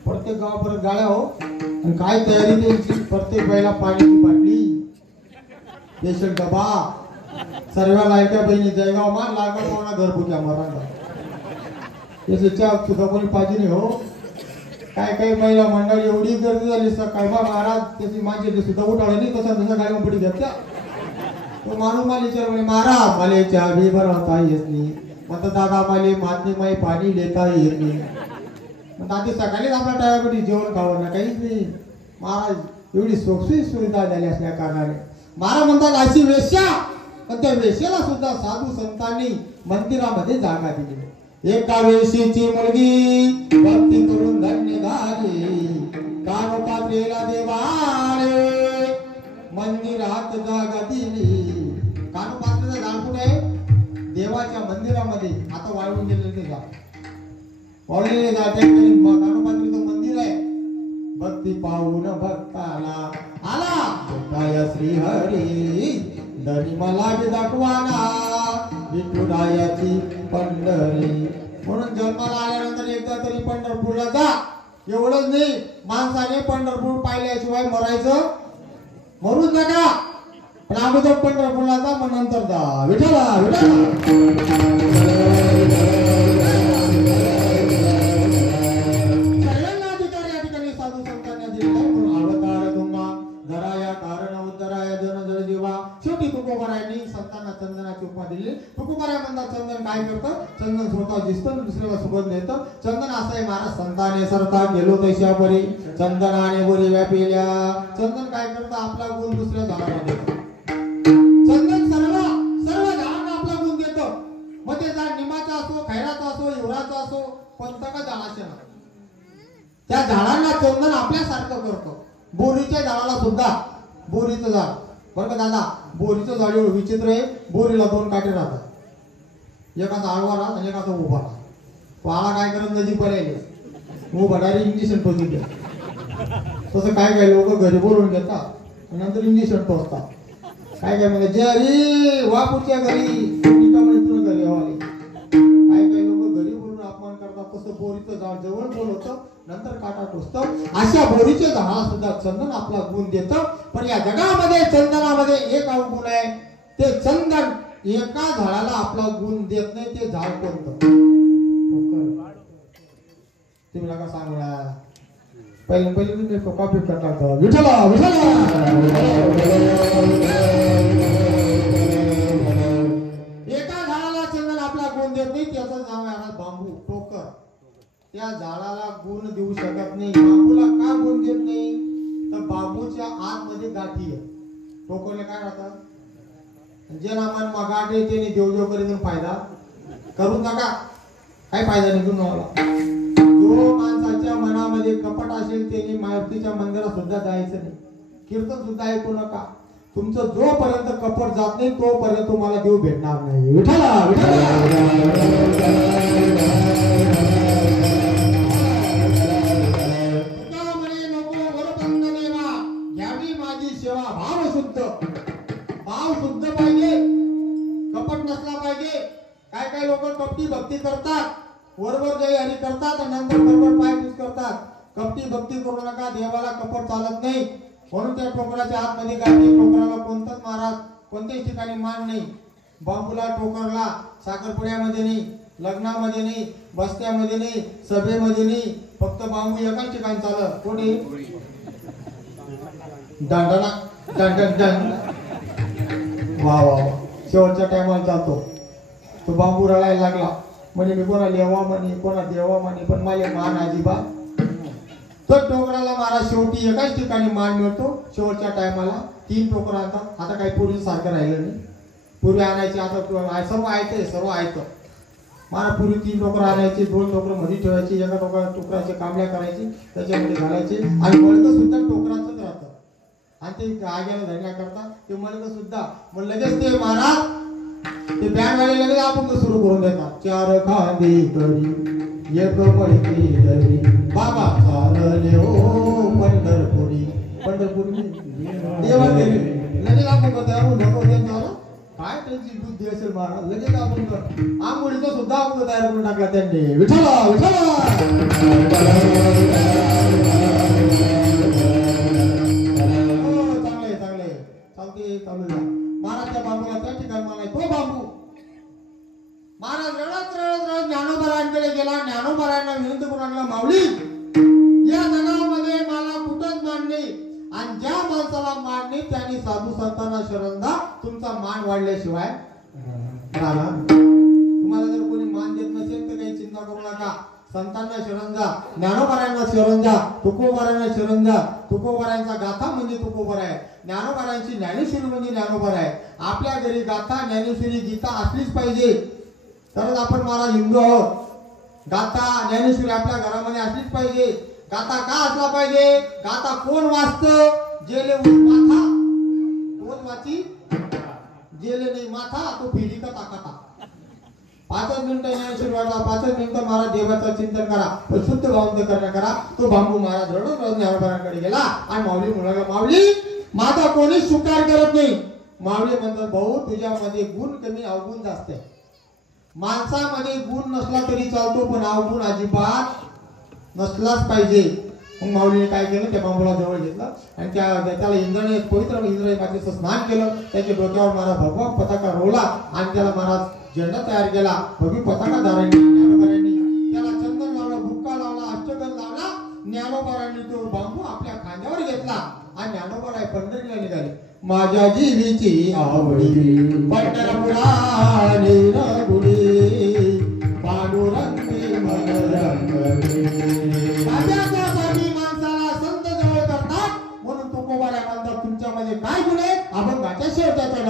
प्रत्येक गावापर्यंत गाड्या हो. आणि काय तयारी द्यायची. प्रत्येक बाईला पाण्याची बाटली पेशंट डबा. सर्व लाडक्या बहिणी जळगाव मान लागला कोणा घरगुत्या मराठा याचे चहा सुद्धा कोणी पाहिजे नाही हो. काय काही महिला मंडळी एवढी गर्दी झाली सकाळी बा महाराज त्याची माझी सुद्धा उठावलं नाही. कसा तसा गाडी पडी घ्यायचा. तो माणूस मला विचार म्हणे महाराज मला चहा बी बनवता येत नाही. म्हणता दादा मला मातनी माई पाणी लेता येत नाही. म्हणता आधी सकाळीच आपला टायापटी जेवण खावं ना काहीच नाही. महाराज एवढी सोयी सुविधा झाली असल्या कारणाने महाराज म्हणतात अशी वेश्या. पण त्या वेश्याला सुद्धा साधू संतांनी मंदिरामध्ये जागा दिली. एका वेशीची मुलगी भक्ती करून धन्य झाली. कानो पात्रेला देवाने मंदिरात जागा दिली. कानो पात्रेचं झाड कुठे? देवाच्या मंदिरामध्ये. आता वाळून गेलेलं ते झाड वाळलेले झाड कानो पात्रेचं मंदिर आहे. भक्ती पाहून भक्ताला आला काय श्रीहरी. धनी मला बी दाखवाना विठुरायाची पंढरी. म्हणून जन्माला आल्यानंतर एकदा तरी पंढरपूरला जा. एवढंच नाही माणसाने पंढरपूर पाहिल्याशिवाय मरायचं मरूच नका. पण अगोदर पंढरपूरला जा मग नंतर जा. विठ्ठला सगळ्यांना अधिकार या ठिकाणी साधू संतांना दिलेला आहे. म्हणून अवतार तुम्हा धराया कारण उद्धराया जन जळ जीवा. शेवटी तुकोबारायांनी संतांना चंदनाची उपमा दिली. तुकोबाराय म्हणतात चंदन काय करतं? चंदन स्वतः दिसतं दुसऱ्याला सुगंध देतं. चंदन असं आहे महाराज संताने सरता गेलो तैशा परी चंदनाने बोरी व्यापिल्या. चंदन काय करतं? आपला गुण दुसऱ्या झाडाला देतं. चंदन सर्व झाडांना आपला गुण देतं. मग ते झाड निमाचा असो खैराचा असो युवराचा असो कोणता का झाडाचे ना त्या झाडांना चंदन आपल्यासारखं करतं. बोरीच्या झाडाला सुद्धा बोरीचं झाड बरं का दादा बोरीचं झाड एवढं विचित्र आहे. बोरीला दोन काटे राहतात. एकाचा आडवा राहत आणि एकाचा उभा राहत. तो आला काय करत नजीक पर्याय उभा डायरेक्ट इंजेक्शन टोचून द्या. तसं काय काय लोक घरी बोलून घेतात नंतर इंजेक्शन टोचतात. काय काय म्हणजे जे हरी वापूरच्या घरी तुला घरी हवाले काय काय लोक घरी बोलून अपमान करतात तसं बोरीचं झाड जवळ बोलवतं नंतर काटा टोचतं अशा बोरीचे झाड सुद्धा चंदन आपला गुण देतं पण या जगामध्ये चंदनामध्ये एक अवगुण आहे ते चंदन एका झाडाला आपला गुण देत नाही ते झाड कोणतं तुम्ही नका सांगूया पहिले पहिले तुम्ही कॉपी करता विठला विठला एका झाडाला चंदन आपला गुण देत नाही त्याचं नाव आहे बांबू टोकर त्या झाडाला गुण देऊ शकत नाही बांबूला का गुण देत नाही तर बांबूच्या आतमध्ये गाठी आहे टोकरला काय राहतात जे नामान गाठ आहे त्याने देवदेव करीत फायदा करू नका काय फायदा नाही तुम्हाला जो माणसाच्या मनामध्ये कपट असेल त्याने मारुतीच्या मंदिरात सुद्धा जायचं नाही कीर्तन सुद्धा ऐकू नका तुमचं जोपर्यंत कपट जात नाही तोपर्यंत तुम्हाला देव भेटणार नाही विठ्ठला घ्यावी माझी सेवा भाव शुद्ध पाहिजे कपट नसला पाहिजे काय काय लोक कपटी भक्ती करतात वरवर जय हरी करतात आणि नंतर बरोबर पायपूस करतात कपटी भक्ती करू नका देवाला कपट चालत नाही म्हणून त्या टोकराच्या आतमध्ये गाठी टोकराला कोणताच महाराज कोणत्याही ठिकाणी मान नाही बांबूला टोकरला साखरपुड्यामध्ये नाही लग्नामध्ये नाही बस्त्यामध्ये नाही सभेमध्ये नाही फक्त बांबू एकाच ठिकाणी चालत कोणी दांडना दांडन वा वा शेवटच्या टायमाला चालतो तो बांबू रडायला लागला म्हणे मी कोणा लेवा म्हणे कोणा देवा म्हणे पण मला मान अजिबात तो टोकराला महाराज शेवटी एकाच ठिकाणी मान मिळतो शेवटच्या टायमाला 3 टोकर आणतात आता काही पूर्वी सारखं राहिलं नाही पूर्वी आणायचे आता सर्व आहेत महाराज पूर्वी 3 टोकर आणायचे 2 टोकर मध्ये ठेवायचे एका टोकराचे कांबळ्या करायचे त्याच्यामध्ये घालायचे आणि मळकं सुद्धा टोकराचंच राहतं आणि ते आग्याला धरण्याकरता ते मळकं सुद्धा मग लगेच ते महाराज ते बँड वाले लगेच आपण सुरू करून देतात 4 खांदे करी एक मळकी धरी बाबा चालले हो पंढरपुरी देवा देवी लगेच आपण काय त्यांची बुद्धी असेल महाराज लगेच आपण आंघोळीचा सुद्धा आपण तयार करून टाकला त्यांनी विठ्ठला विठ्ठला चांगले चालते चालू द्या महाराज त्या बांबूला त्या ठिकाणी मला तो बांबू महाराज रडत रडत रडत ज्ञानोबरायांकडे गेला ज्ञानोबरायांना विनंती करून आणला माऊली या जगामध्ये मला कुठंच मान नाही आणि ज्या माणसाला मान नाही त्यांनी साधू संतांना शरण जा तुमचा मान वाढल्याशिवाय तुम्हाला जर कोणी मान देत नसेल तर काही चिंता करू नका संतांना शरण जा ज्ञानोबरायांना शरण जा तुकोबरायांना शरण जा तुकोबरायांचा गाथा म्हणजे तुकोबर आहे ज्ञानोबरायांची ज्ञानेश्वरी म्हणजे ज्ञानोबर आहे आपल्या घरी गाथा ज्ञानेश्वरी गीता असलीच पाहिजे तरच आपण महाराज हिंदू आहोत गाथा ज्ञानेश्वरी आपल्या घरामध्ये असलीच पाहिजे गाथा का असला पाहिजे गाथा कोण वाचतं जेले माथा कोण वाची जेले नाही माथा तो फिरी कथा कथा 5 मिनिटं ज्ञानेश्वरी वाचा 5 मिनिटं महाराज देवाचं चिंतन करा पण शुद्ध भावंत करणं करा तो बांबू महाराज रडत रडत ज्ञानोबरांकडे गेला आणि माऊली म्हणाला माऊली माझा कोणीच स्वीकार करत नाही माऊली म्हणतात भाऊ तुझ्यामध्ये गुण कमी अवगुण जास्त आहे माणसामध्ये गुण नसला तरी चालतो पण अवगुण अजिबात नसलाच पाहिजे मग माऊलीने काय केलं त्या बांबूला जवळ घेतलं आणि त्याला इंद्राने पवित्र इंद्राने मातेचं स्नान केलं त्याच्या डोक्यावर महाराज भगवा पताका रोवला आणि त्याला महाराज झेंडा तयार केला भगवी पताका धारांनी ज्ञानोबरांनी त्याला चंदन लावलं बुक्का लावला अष्टगंध लावला ज्ञानोबरांनी तो बांबू आपल्या खांद्यावर घेतला आणि ज्ञानोबराय पंढरीला निघाले माझ्या जीवीची आवडी पंढरपुरा निरगुडी पांडुरंगी मन रंगली माझ्यासाठी माणसाला संत जवळ करतात म्हणून तुकोबारा म्हणतात तुमच्यामध्ये काय गुण आहे अभंगाच्या शेवटाचा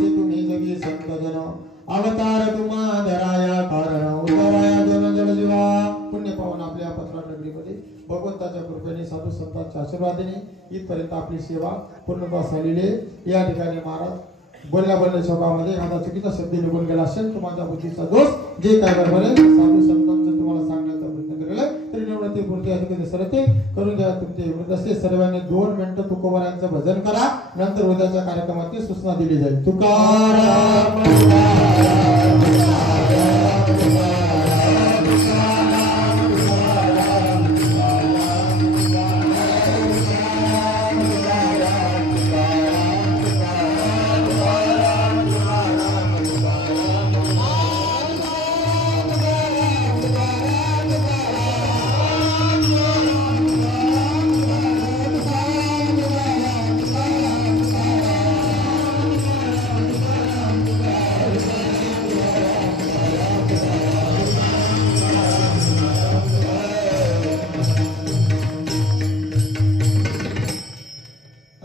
जैसे तुम्ही जगी संत जन अवतार तुम्हा धराया कारण उतराया जन जन जीवा पुण्य पावन आपल्या पत्रार नगरीमध्ये भगवंताच्या कृपेने साधू संतांच्या आशीर्वादाने इथपर्यंत आपली सेवा पूर्णत्वास आलेली आहे। या ठिकाणी महाराज बोलल्या शब्दामध्ये एखादा चुकीचा शब्द निघून गेला असेल तर माझ्या बुद्धीचा दोष जे काय बरोबर आहे साधू संतांचं तुम्हाला सांगण्याचा प्रयत्न केलेला आहे तरी निवडते पूर्ती अधिकारी सरते करून घ्या। तुमचे वृद्ध सर्वांनी 2 मिनिटं तुकोबारांचं भजन करा नंतर उद्याच्या कार्यक्रमाची सूचना दिली जाईल। तुकाराम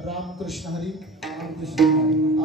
रामकृष्ण हरी रामकृष्ण हरी।